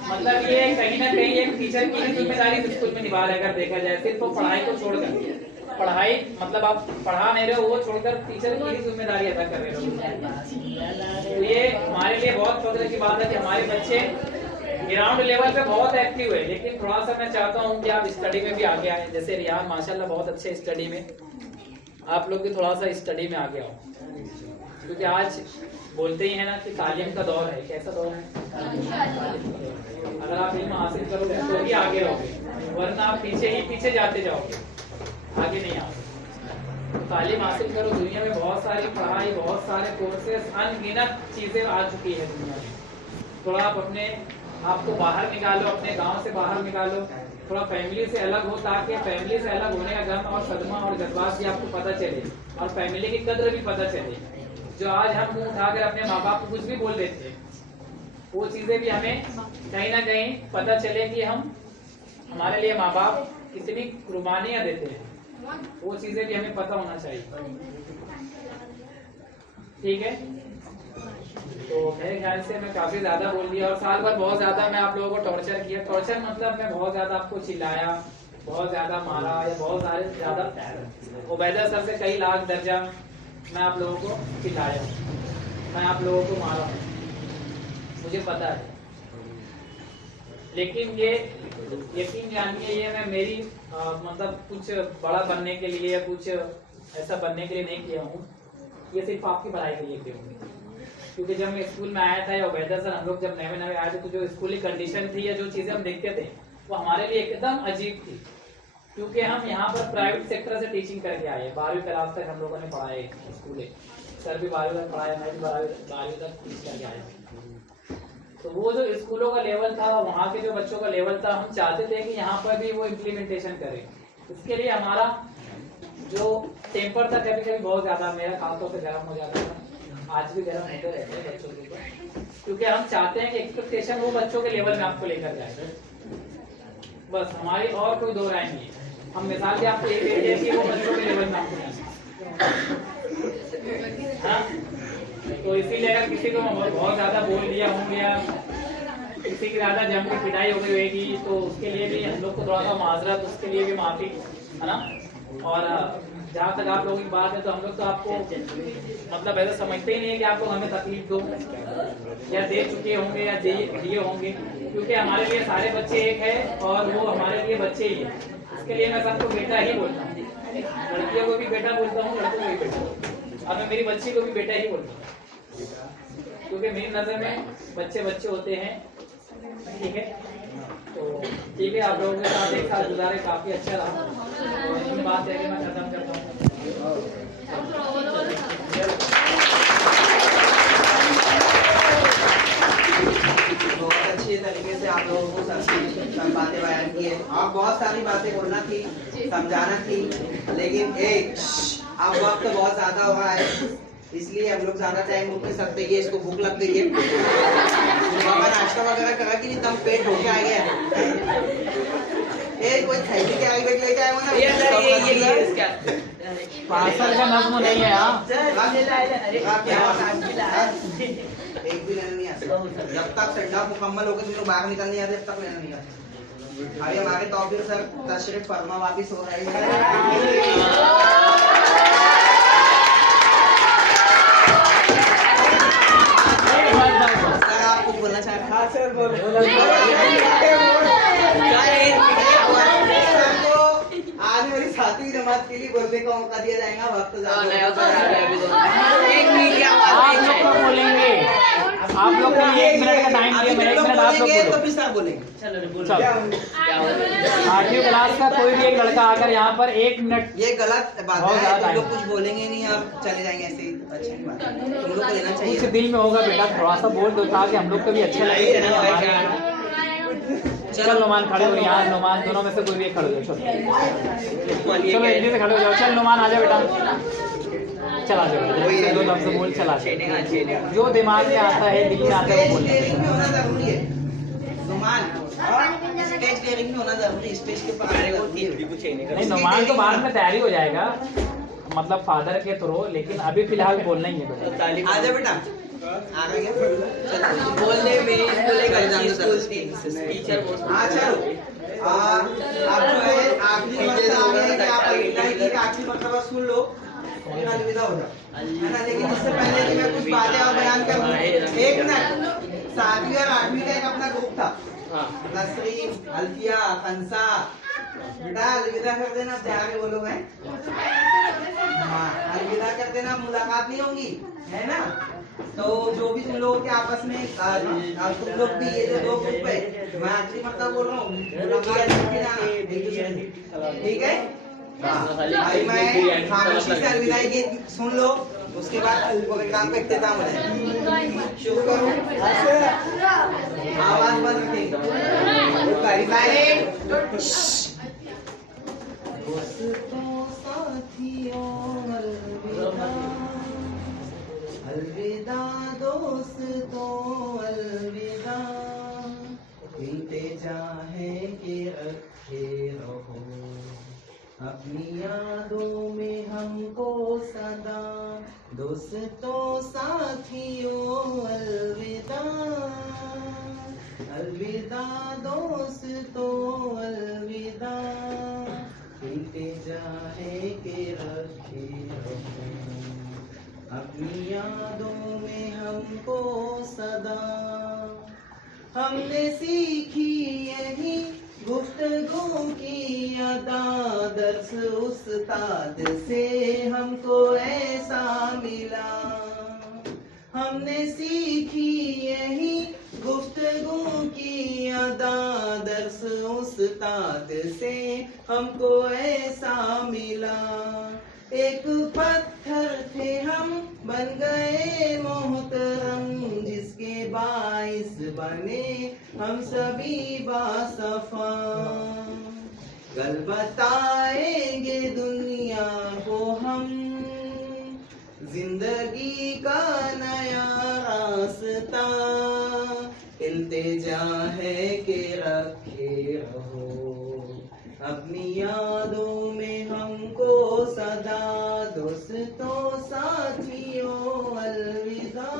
मतलब ये कहीं ना कहीं एक टीचर की जिम्मेदारी स्कूल में निभा रहा है। अगर देखा जाए सिर्फ तो पढ़ाई को छोड़कर, पढ़ाई मतलब आप पढ़ा नहीं रहे हो, वो छोड़कर टीचर की ही जिम्मेदारी अदा कर रहे हो। तो ये हमारे लिए बहुत फख्र की बात है कि हमारे बच्चे ग्राउंड लेवल पे बहुत एक्टिव है। लेकिन थोड़ा सा मैं चाहता हूँ कि आप स्टडी में भी आगे आए। जैसे रियान माशाल्लाह बहुत अच्छे स्टडी में, आप लोग भी थोड़ा सा स्टडी में आगे आओ, क्योंकि आज बोलते ही है ना कि तालीम का दौर है। कैसा दौर है? अगर आप इल्म हासिल करोगे तो ही आगे रहोगे, वरना आप पीछे जाते जाओगे, आगे नहीं आओगे। तालीम हासिल करो। दुनिया में बहुत सारी पढ़ाई, बहुत सारे कोर्सेस, अनगिनत चीजें आ चुकी है दुनिया में। थोड़ा आप अपने आपको बाहर निकालो, अपने गांव से बाहर निकालो, थोड़ा फैमिली से अलग हो, ताकि फैमिली से अलग होने का गम और सदमा और जज्बात भी आपको पता चले और फैमिली की कद्र भी पता चले। जो आज हम मुंह उठाकर अपने माँ बाप को कुछ भी बोल देते हैं, वो चीजें भी हमें कहीं ना कहीं पता चले कि हम हमारे लिए माँ बाप कितनी कुर्बानियां देते हैं, वो चीजें भी हमें पता होना चाहिए। ठीक है, तो मेरे ख्याल से मैं काफी ज्यादा बोल दिया और साल भर बहुत ज्यादा मैं आप लोगों को टॉर्चर किया। टॉर्चर मतलब मैं बहुत ज्यादा आपको चिल्लाया, बहुत ज्यादा मारा, या बहुत सारे ज्यादा उबैदा सर से कई लाख दर्जा मैं आप लोगों को चिल्लाया, मैं आप लोगों को मारा, मुझे पता है। लेकिन ये यकीन जानिए, ये मैं मेरी मतलब कुछ बड़ा बनने के लिए या कुछ ऐसा बनने के लिए नहीं किया हूँ, ये सिर्फ आपकी भलाई के लिए किया हूँ। क्योंकि जब मैं स्कूल में आया था या उबैदा सर हम लोग जब नए नए आए थे, तो जो स्कूल की कंडीशन थी या जो चीजें हम देखते थे वो हमारे लिए एकदम अजीब थी। क्योंकि हम यहाँ पर प्राइवेट सेक्टर से टीचिंग करके आए हैं, 12वीं क्लास तक हम लोगों ने पढ़ाए स्कूल, सर भी 12वीं तक पढ़ाया, मैं भी 12वीं तक टीच करके आया। तो वो जो स्कूलों का लेवल था, वहाँ के जो बच्चों का लेवल था, हम चाहते थे कि यहाँ पर भी वो इम्प्लीमेंटेशन करें। इसके लिए हमारा जो टेम्पर था कभी कभी बहुत ज्यादा मेरा खासतौर से गर्म हो जाता था, आज भी गर्म होते रहते हैं बच्चों के ऊपर, क्योंकि हम चाहते हैं कि एक्सपेक्टेशन वो बच्चों के लेवल में आपको लेकर जाए। बस हमारी और कोई दो राय नहीं है, हम मिसाल भी आपको एक दे कि वो बच्चों के लेवल में आपको हाँ? तो इसीलिए अगर किसी को बहुत ज्यादा बोल दिया होंगे या किसी की ज्यादा जम की पिटाई हो गई होगी, तो उसके लिए भी हम लोग को थोड़ा सा माजरत, उसके लिए भी माफी, है ना। और जहाँ तक आप लोगों की बात है, तो हम लोग तो आपको मतलब ऐसा समझते ही नहीं है कि आपको हमें तकलीफ दो या दे चुके होंगे या दिए होंगे, क्योंकि हमारे लिए सारे बच्चे एक है और वो हमारे लिए बच्चे ही है। इसके लिए मैं सबको बेटा ही बोलता हूँ, लड़कियों को भी बेटा बोलता हूँ, लड़कों को भी बेटा, और मैं मेरी बच्ची को भी बेटा ही बोलता हूँ, क्योंकि मेरी नजर में बच्चे बच्चे होते हैं। ठीक है, तो ठीक है, आप लोगों के साथ एक साथ गुजारे काफी अच्छा रहा। तो बात है कि मैं खत्म करता हूँ। बहुत अच्छे तरीके से आप लोगों को सब बातें बयान की है और बहुत सारी बातें बोलना थी, समझाना थी, लेकिन एक अब वक्त तो बहुत ज्यादा हो रहा है, इसलिए हम लोग ज्यादा टाइम रुक नहीं सकते। ये इसको भूख लग गई है, नाश्ता वगैरह करा कि नहीं, तब पेट होके आ गया। कोई थैली के आगे बैठ लेके आए हो ना, ये पार्सल का नज़्म नहीं है। एक भी लेना नहीं आता, जब तक ठंडा मुकम्मल होकर तुम लोग बाहर निकल नहीं आते तब तक लेना नहीं आता। अभी हमारे तौफीर सर तशरीफ फरमा वापिस हो रहे हैं। सर आप कुछ बोलना चाहते हैं? हाँ सर बोलो। आज मेरी सातवीं जमात के लिए बोलने का मौका दिया जाएगा, वक्त बोलेंगे आप लोग को 1 मिनट का टाइम दिया, 1 मिनट आप लोग बोलो, तो फिर सर बोलेंगे। चलो 8वीं क्लास का कोई भी एक लड़का आकर यहाँ पर 1 मिनट, ये गलत बात है, तुम लोग कुछ बोलेंगे नहीं, आप चले जाएंगे ऐसे ही, अच्छी नहीं बात है, तुम लोग को लेना चाहिए। कुछ दिल में होगा बेटा, थोड़ा सा बोल दो ताकि हम लोग को भी अच्छा लगे। चल नुमान खड़े हो, यहाँ नुमान दोनों में से कोई भी खड़े हो जाओ, चलो जल्दी से खड़े हो जाओ। चल नुमान आ जाओ बेटा, चला जाओ, दो लफ्ज़ बोल चला जाओ, जो दिमाग में आता है दिल में आता है वो बोलना। स्टेज में होना जरूरी है, नुमान स्टेज डेयरिंग में होना जरूरी है, स्टेज के ऊपर नहीं, नुमान तो बाद में तैयारी हो जाएगा, मतलब फादर के थ्रू, लेकिन अभी फिलहाल बोलना ही है। आ जा बेटा, आ गया बोलने में टीचर। हाँ चलो, आप जो है आखिरी मरतबा सुन लो, फिर अलविदा हो जाओ, है ना। लेकिन इससे पहले कि मैं कुछ बातें और बयान करूँ, 1 मिनट, 7वीं और 8वीं का एक अपना ग्रुप था, नसरीन, अल्फिया, खंसा, बेटा अलविदा कर देना, तैयार वो लोग हैं। हाँ अलविदा कर देना, मुलाकात नहीं होगी, है ना। तो जो भी तुम लोग के आपस में तुम लोग भी ये जो 2 ग्रुप है, मैं आखिरी मतलब बोल रहा हूँ, मुलाकात करके जाना एक दूसरे से, ठीक है। भाई मैं खामोशी से अलविदाई गीत सुन लो, उसके बाद प्रोग्राम का इख्तिताम हो जाए। शुरू करो, आवाज बंद रखेंगे। सारी साइलेंट। दोस्तों साथियों अलविदा, अलविदा दोस्तों अलविदा, इल्तिजा है कि रखे रहो अपनी यादों में हमको सदा। दोस्तों साथियों अलविदा, अलविदा दोस्तों अलविदा, इल्तिजा है कि रखे रहो अपनी यादों में हमको सदा। हमने सीखी यही गुफ्तगू की अदा, दर्स उस्ताद से हमको ऐसा मिला। हमने सीखी यही गुफ्तगू की अदा, दर्स उस्ताद से हमको ऐसा मिला। एक पत्थर थे हम बन गए मोहतरम, जिसके बाइस बने हम सभी बासफा। कल बताएंगे दुनिया को हम जिंदगी का नया रास्ता। इल्तिजा है कि रखे रहो अपनी यादों में हमको सदा। दोस्तों साथियों अलविदा,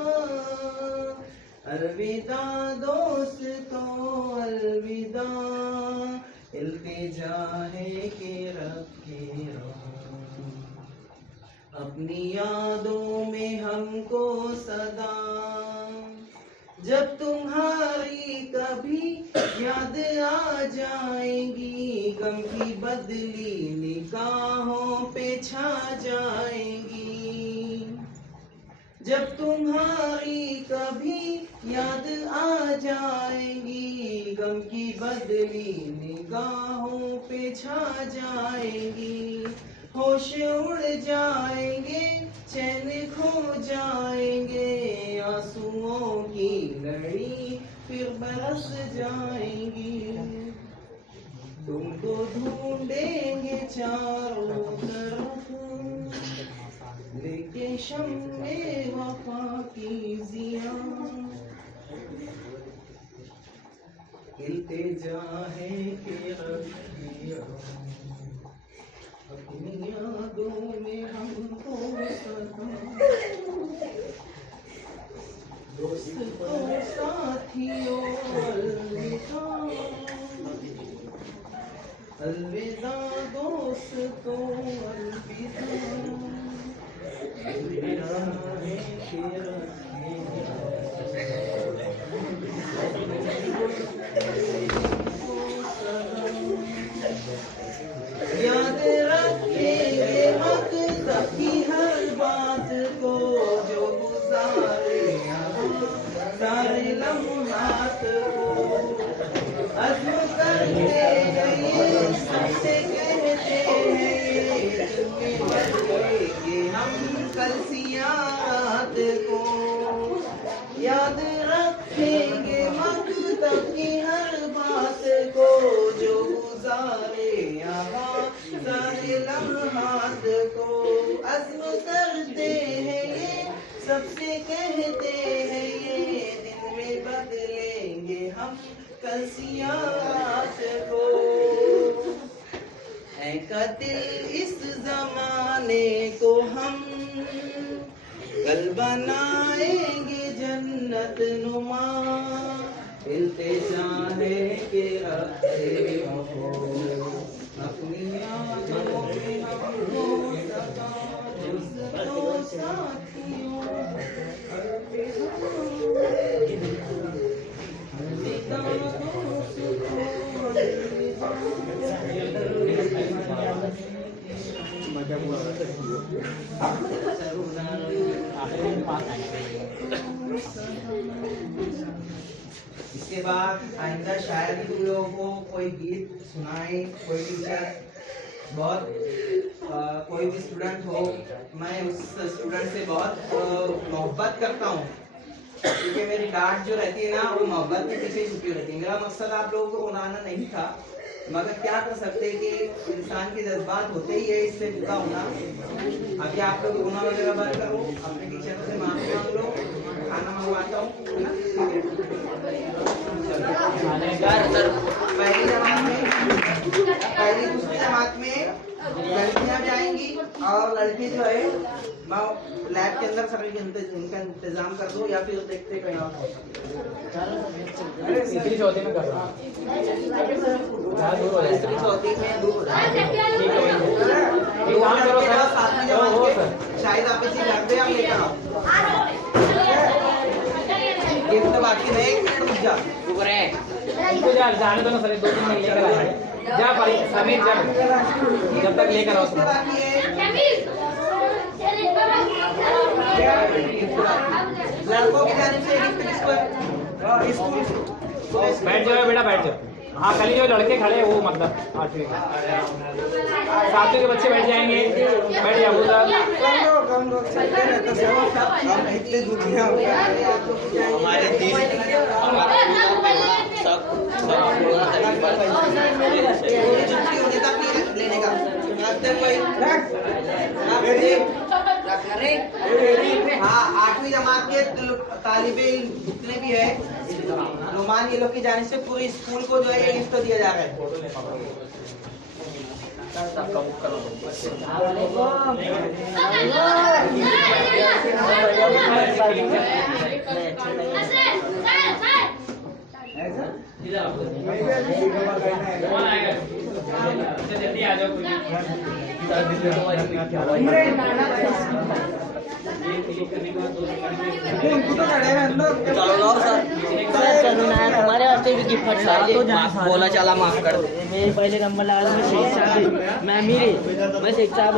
अलविदा दोस्तों अलविदा, इल्तिजा है कि रखे रहो अपनी यादों में हमको सदा। जब तुम्हारी कभी याद आ जाएंगी, गम की बदली निगाहों पे छा जाएंगी। जब तुम्हारी कभी याद आ जाएंगी, गम की बदली निगाहों पे छा जाएंगी। होश उड़ जाएंगे, चैन खो जाएंगे, आंसुओं की लड़ी फिर बरस जाएंगी। तुमको ढूंढेंगे चारों तरफ, लेके शम्मे वफा की जिया। इल्तिजा है कि रखे अपनी यादों में हमको सदा। दोस्तों साथियों अलविदा, अलविदा दोस्तों अलविदा, अलविदा है कि रखे याद रखेंगे वक्त तक की हर बात को, जो गुजारे सारे लम्हात को। अज़्म करते गए सबसे कहते हैं, तुम्हें बदलेंगे हम कल सिया रात को। याद रखेंगे वक्त तक की हर बात को, जो गुजारे यहाँ सारे लम्हात को। अज़्म करते हैं ये सबसे कहते हैं, ये दिन में बदलेंगे हम कल सिया रात को। ऐ कातिल इस जमाने को हम कल बनाएंगे जन्नत नुमा। इल्तिजा है कि रखे रहो अपनी यादों में हमको सदा। दोस्तों साथियों अलविदा, अलविदा दोस्तों इसके बाद आइंदा शायद ही तुम लोगों को कोई गीत सुनाए, कोई टीचर बहुत कोई भी स्टूडेंट हो, मैं उस स्टूडेंट से बहुत मोहब्बत करता हूँ। क्योंकि मेरी डांट जो रहती है ना वो मोहब्बत के पीछे छुपी रहती है। मेरा मकसद आप लोगों को रुलाना नहीं था, मगर क्या कर सकते हैं कि इंसान के जज्बात होते ही है इससे जुदा होना। अभी आप लोग रोना वगैरह बंद करो, अपने टीचर से माफी मांग लो, खाना मंगवाता हूँ, है ना? पहली दूसरी जमात में लड़कियां जाएंगी और लड़के जो है मैं लैब के अंदर सभी इनका इंतजाम कर दो, या फिर देखते कहीं और। तीसरी चौथी में कर रहा हूँ, तीसरी चौथी में दूर हो जाए। शायद आप इसी घर पे आप लेकर आओ। गिफ्ट बाकी नहीं, एक मिनट रुक जा। उनको जाने दो ना सर, 2-3 मिनट लेकर आए जा भाई समीर, जब तक लेकर आओ। लड़कों की जानिब से गिफ्ट किसको है? बैठ जाओ बेटा, बैठ जाओ। हाँ खाली जो लड़के खड़े हैं वो मतलब 8वीं 7वीं के बच्चे बैठ जाएंगे, बैठ जाओ उधर। हमारे देश लेने का हाँ 8वीं जमात के तालिबे इल्म जितने भी है नुमान, ये लोग की जानिब से पूरे स्कूल को जो है ये गिफ्ट दिया जा रहा है। कौन आएगा? जल्दी आ जाओ। हमारे वास्ते भी गिफ्ट बोला चला माफ कर। मेरे पहले नंबर लगा मैं शेख साहब, मैं मैं शेख साहब।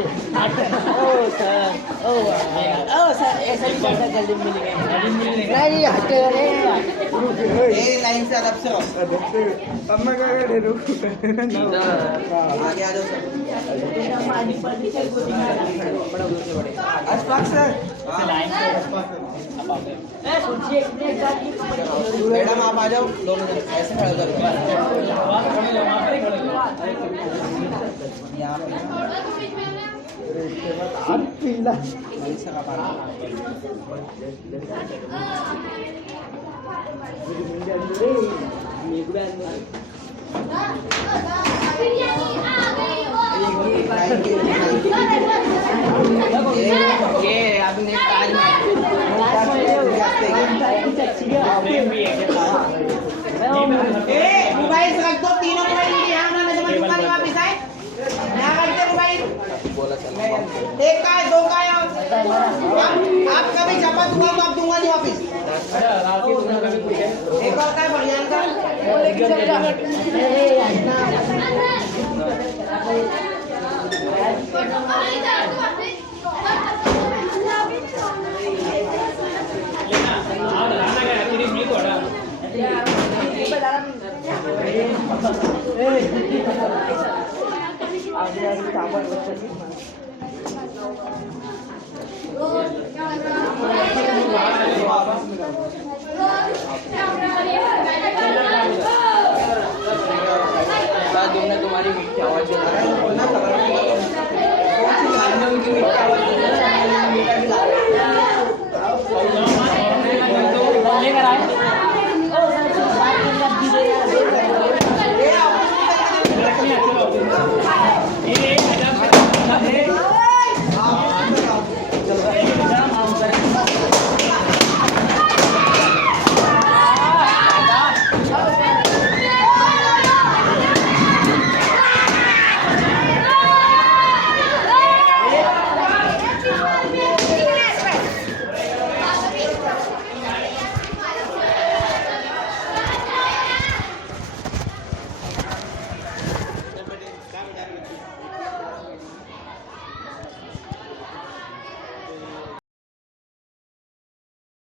ओ सर ऐसा नहीं कर सकता, जल्दी मिलेगा नहीं हटे ए लाइन से अदब से अब मैं क्या कर रहा हूं? आगे आ जाओ सर। अशफाक सर मैडम आप आ जाओ, दोनों जन ऐसे खड़े हो ये आपने मोबाइल रख दो, तीनों मोबाइल यहाँ ना जब दुकान वापस आए यहाँ रख दे मोबाइल। एक का है, दो का है, आप कभी छपा दूंगा तो आप दूंगा नहीं वापस। एक और का है बढ़िया का तुम्हारी मीठी आवाज लेकर आए।